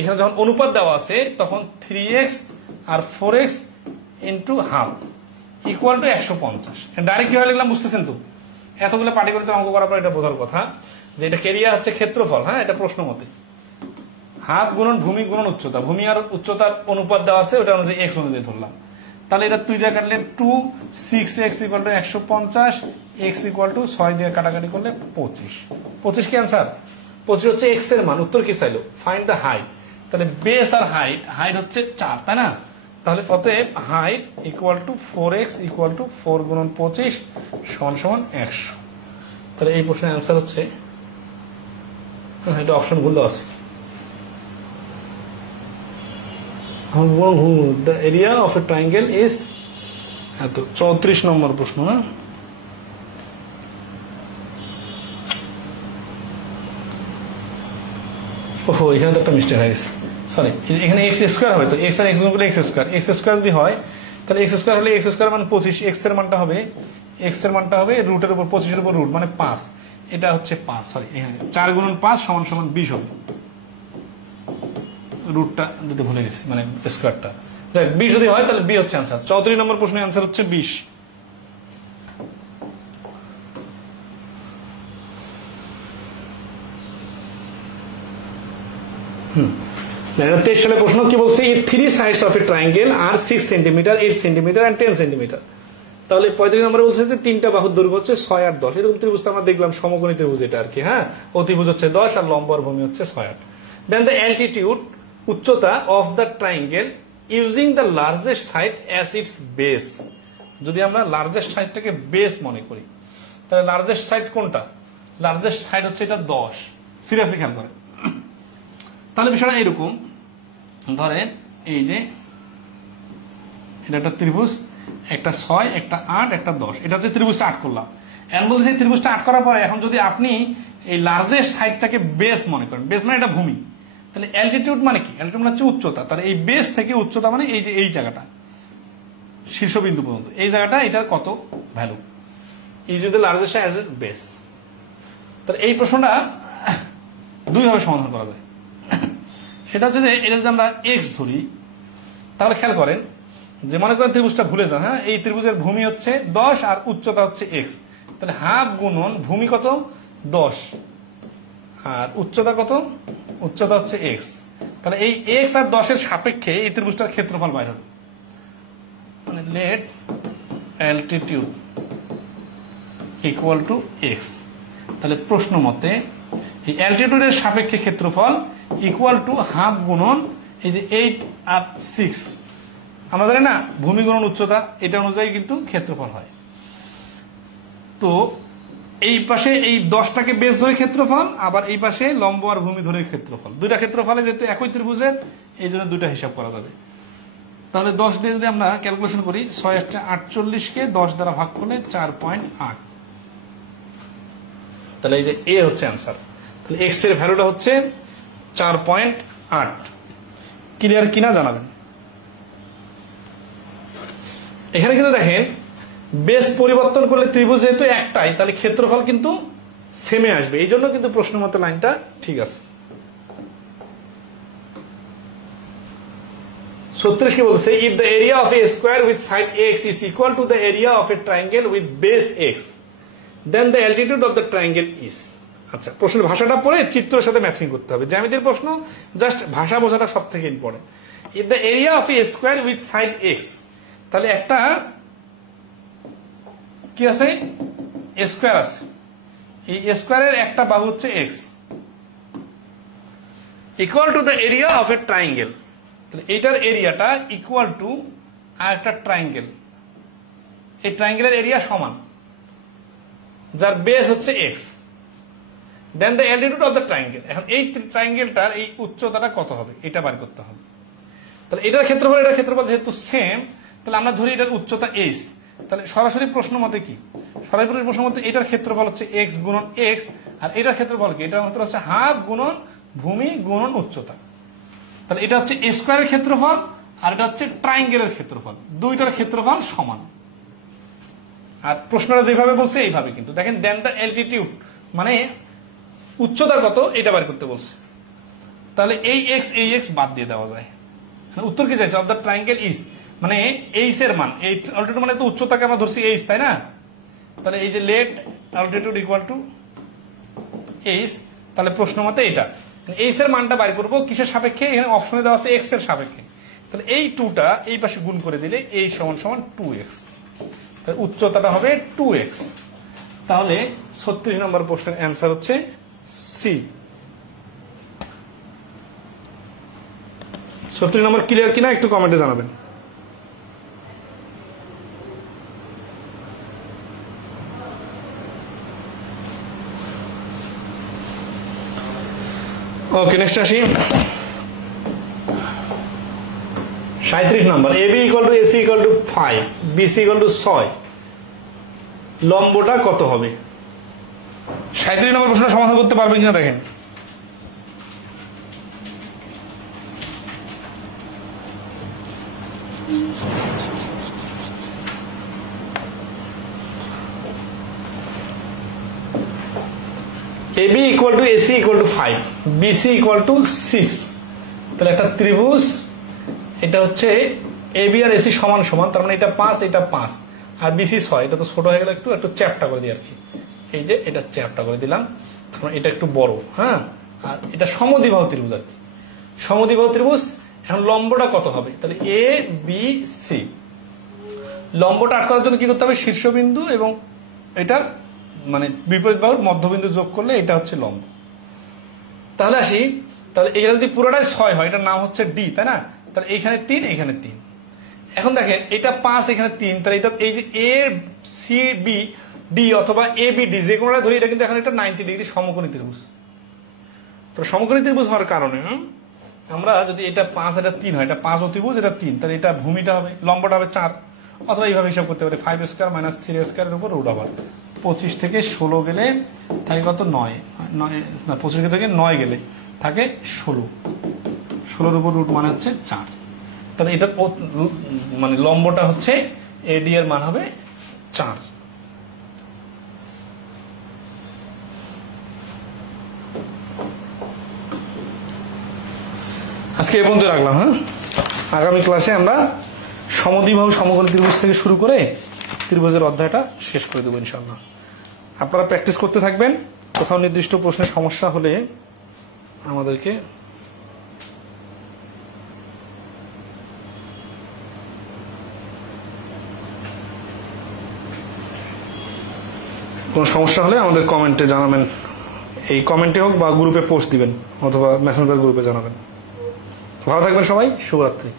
এখানে যখন অনুপাত দেওয়া আছে তখন 3x আর 4x into half equal to 150। Direct কিভাবে লিখলাম বুঝতেছেন তো? এতগুলো পাটিগণিত অঙ্ক করার পর এটা বোঝার কথা যে এটা এরিয়া হচ্ছে ক্ষেত্রফল। হ্যাঁ, এটা প্রশ্ন মতে হাফ গুণন ভূমি গুণন উচ্চতা, ভূমি আর উচ্চতার অনুপাত দেওয়া আছে, ওটা অনুযায়ী এক্স অনুযায়ী ধরলাম। তাহলে এটা 2 দিয়ে কাটলে 2, 6x equal to 150, x equal to 6 দিয়ে কাটাকাটি করলে 25। 25 কি অ্যান্সার? 25 হচ্ছে x এর মান। উত্তর কি চাইলো? Find the height. তাহলে বেস আর হাইট, হাইট হচ্ছে 4, তাই না? তাহলে অতএব height equal to 4x equal to 4 গুণন 25 সমান সমান 100। তাহলে এই প্রশ্নের অ্যান্সার হচ্ছে, এটা অপশন গুলো আছে। The area of a triangle is এত 34 নম্বর প্রশ্ন। না, ওহো, এখানে তো একটা মিস্টেক হয়ে গেছে, সরি। এখানে এক্স স্কোয়ার হবে, তো এক্স আর এক্স গুণ করলে এক্স স্কোয়ার। এক্স স্কোয়ার যদি হয় তাহলে এক্স স্কোয়ার হলে এক্স স্কোয়ার মানে 25, এক্স এর মানটা হবে রুটের উপর 25-এর উপর রুট মানে 5। এটা হচ্ছে 5, সরি, এখানে 4 গুণন 5 সমান সমান 20 হবে। রুটটা দিতে ভুলে গেছি, মানে স্কোয়ারটা। যাই 20 যদি হয় তাহলে বি হচ্ছে অ্যান্সার। 34 নম্বর প্রশ্নের অ্যান্সার হচ্ছে 20। হুম, 23 সালের প্রশ্ন কি বলছে? 3 sides of a triangle are 6 centimetre, 8 centimetre and 10 centimetre. তাহলে 35 নম্বরে বলছে যে 3টা বাহুর দৈর্ঘ্য হচ্ছে 6 আর 10। এরকম ত্রিভুজ আমরা দেখলাম, সমকোণী ত্রিভুজ এটা আর কি। হ্যাঁ, অতিভুজ হচ্ছে 10 আর লম্ব আর ভূমি হচ্ছে 6 8। দেন দ্য অ্যালটিটিউড, উচ্চতা of the triangle using the largest side as it's base. যদি আমরা লার্জেস্ট সাইডটাকে বেস মনে করি, তাহলে লার্জেস্ট সাইড কোনটা? লার্জেস্ট সাইড হচ্ছে এটা 10। সিরিয়াসলি খেয়াল করেন, তাহলে বিষয়টা এরকম। ধরেন এই যে এটা একটা ত্রিভুজ, একটা 6, একটা 8, একটা 10। এটা হচ্ছে ত্রিভুজটা 8 করলাম। এখন বলছি ত্রিভুজটা 8 করার পরে এখন যদি আপনি এই লার্জেস্ট সাইডটাকে বেস মনে করেন, বেস মানে এটা ভূমি, তাহলে অ্যালটিটিউড মানে কি? অ্যালটিটিউড মানে হচ্ছে উচ্চতা। তাহলে এই বেস থেকে উচ্চতা মানে এই যে এই জায়গাটা, শীর্ষবিন্দু পর্যন্ত এই জায়গাটা, এটার কত ভ্যালু? এই যদি লার্জেস্ট সাইড বেস। তাহলে এই প্রশ্নটা দুইভাবে সমাধান করা যায়। সেটা হচ্ছে যে এটা যদি আমরা এক্স ধরি, তাহলে খেয়াল করেন যে মনে করেন ত্রিভুজটা ভুলে যান। হ্যাঁ, এই ত্রিভুজের ভূমি হচ্ছে 10 আর উচ্চতা হচ্ছে এক্স। তাহলে হাফ গুণন ভূমি কত? 10 আর উচ্চতা কত? উচ্চতা হচ্ছে এক্স। তাহলে এই এক্স আর 10-এর সাপেক্ষে এই ত্রিভুজটার ক্ষেত্রফল বাইর হবে। মানে let altitude equal to X. তাহলে প্রশ্ন মতে এই অ্যালটিটিউডের সাপেক্ষে ক্ষেত্রফল ইকুয়াল টু হাফ গুণন এই যে 8 আর 6। আমরা জানি না ভূমি গুণন উচ্চতা, এটা অনুযায়ী কিন্তু ক্ষেত্রফল হয়। তো এই পাশে এই 10টাকে বেস ধরে ক্ষেত্রফল, আবার এই পাশে লম্ব আর ভূমি ধরে ক্ষেত্রফল, দুইটা ক্ষেত্রফলে যেহেতু একই ত্রিভুজের এই জন্য দুইটা হিসাব করা যাবে। তাহলে 10 দিয়ে যদি আমরা ক্যালকুলেশন করি, 6×48কে 10 দ্বারা ভাগ করলে 4.8, তাহলে এই যে এ হচ্ছে অ্যান্সার। তাহলে এক্স এর ভ্যালুটা হচ্ছে 4.8। ক্লিয়ার কিনা জানাবেন। এখানে কিন্তু দেখেন বেস পরিবর্তন করলে ত্রিভুজ যেহেতু একটাই, তাহলে ক্ষেত্রফল কিন্তু সেমে আসবে, এই জন্য কিন্তু প্রশ্ন মতো লাইনটা ঠিক আছে। 36 কি বলছে, if the area of a square with side X is equal to the area of a triangle with base X, then the altitude of the triangle is. আচ্ছা, প্রশ্নের ভাষাটা পড়ে চিত্রের সাথে ম্যাচিং করতে হবে। জ্যামিতির প্রশ্ন জাস্ট ভাষা বোঝাটা সব থেকে important. If the area of a square with side x, তাহলে একটা কি আছে, স্কোয়ার আছে, এই স্কোয়ারের একটা বাহু হচ্ছে x, equal to the area of a triangle. তাহলে এইটার এরিয়াটা ইকুয়াল টু আর একটা ট্রায়াঙ্গেল, এই ট্রায়াঙ্গেলের এরিয়া সমান, যার বেস হচ্ছে X, then the altitude of the triangle. এখন এই ট্রায়াঙ্গেলটার এই উচ্চতাটা কত হবে এটা বার করতে হবে। তাহলে এটার ক্ষেত্রফল এটার ক্ষেত্রফল যেহেতু সেম, তাহলে আমরা ধরি এটার উচ্চতা এইচ, তাহলে সরাসরি প্রশ্ন মতে কি, সরাসরি প্রশ্ন মতে এটার ক্ষেত্রফল হচ্ছে এক্স গুণন এক্স, আর এটার ক্ষেত্রফল কি, এটার ক্ষেত্রফল হচ্ছে হাফ গুণন ভূমি গুণন উচ্চতা। তাহলে এটা হচ্ছে স্কোয়ারের ক্ষেত্রফল আর এটা হচ্ছে ট্রায়াঙ্গেলের ক্ষেত্রফল, দুইটার ক্ষেত্রফল সমান। আর প্রশ্নটা যেভাবে বলছে এইভাবে কিন্তু দেখেন, দেন দ্য অ্যালটিটিউড মানে উচ্চতা কত এটা বার করতে বলছে। তাহলে এই এক্স বাদ দিয়ে দেওয়া যায়। উত্তর কি চাইছে, অফ দ্য ট্রায়াঙ্গেল ইজ মানে এইচ এর মান, এই অল্টিটিউড মানে তো উচ্চতাকে আমরা ধরছি এইচ, তাই না? তাহলে এই যে let altitude equal to H, তাহলে প্রশ্ন মতে এটা এইচ এর মানটা বাইর করবো কিসের সাপেক্ষে, এখানে অপশনে দেওয়া আছে এক্স এর সাপেক্ষে। তাহলে এই 2টা এই পাশে গুণ করে দিলে এই সমান সমান 2x, তাহলে উচ্চতাটা হবে 2x। তাহলে 36 নম্বর প্রশ্নের অ্যান্সার হচ্ছে সি। 36 নম্বর ক্লিয়ার কিনা একটু কমেন্টে জানাবেন। ওকে, নেক্সট আসি 37 নম্বর। AB equal to AC equal to 5, BC equal to 6, লম্বটা কত হবে? 37 নম্বর প্রশ্ন সমাধান করতে পারবেন কিনা দেখেন। AB equal to AC equal to 5, BC equal to 6, তাহলে একটা ত্রিভুজ, এটা হচ্ছে এবি আর এসি সমান সমান, তার মানে এটা 5 এটা 5 আর বিসি 6, এটা তো ছোট হয়ে গেল, একটু চ্যাপটা করে দিই আর কি। এই যে এটা চ্যাপটা করে দিলাম, তার মানে এটা একটু বড়, হ্যাঁ। আর এটা সমদ্বিবাহু ত্রিভুজ আর কি, সমদ্বিবাহু ত্রিভুজ। এখন লম্বটা কত হবে? তাহলে এ বি সি, লম্বটা আটকানোর জন্য কি করতে হবে, শীর্ষবিন্দু এবং এটার মানে বিপরীত বাহুর মধ্যবিন্দু যোগ করলে এটা হচ্ছে লম্ব। তাহলে আসি, তাহলে এটা যদি পুরোটাই 6 হয়, এটার নাম হচ্ছে ডি, তাই না? তাহলে এইখানে 3 এখানে 3। এখন দেখেন এটা 5 এখানে 3, তাহলে এটা এই যে এ সি বি ডি অথবা এ বি ডি যে কোনোটা ধরি, এটা কিন্তু এখন এটা 90 ডিগ্রি সমকোণী ত্রিভুজ। তো সমকোণী ত্রিভুজ হওয়ার কারণে আমরা যদি এটা 5 এটা 3 হয়, এটা 5 অতিভুজ এটা 3, তাহলে এটা ভূমিটা হবে, লম্বটা হবে 4, অথবা এইভাবে হিসাব করতে পারি 5 স্কয়ার মাইনাস 3 স্কয়ারের উপর রুট ওভার 25 থেকে 16 গেলে থাকে কত, 9 না 25 থেকে 9 গেলে থাকে 16 উপর রুট মানে হচ্ছে 4। তাহলে এটা মানে লম্বটা হচ্ছে এডি এর মান হবে 4। আজকে এই পর্যন্ত রাখলাম। হ্যাঁ, আগামী ক্লাসে আমরা সমদ্বিবাহু সমকোণী ত্রিভুজ থেকে শুরু করে ত্রিভুজের অধ্যায়টা শেষ করে দেবো ইনশাআল্লাহ। আপনারা প্র্যাকটিস করতে থাকবেন, কোথাও নির্দিষ্ট প্রশ্নের সমস্যা হলে আমাদেরকে কোনো সমস্যা হলে আমাদের কমেন্টে জানাবেন, এই কমেন্টে হোক বা গ্রুপে পোস্ট দিবেন অথবা মেসেঞ্জার গ্রুপে জানাবেন। ভালো থাকবেন সবাই, শুভরাত্রি।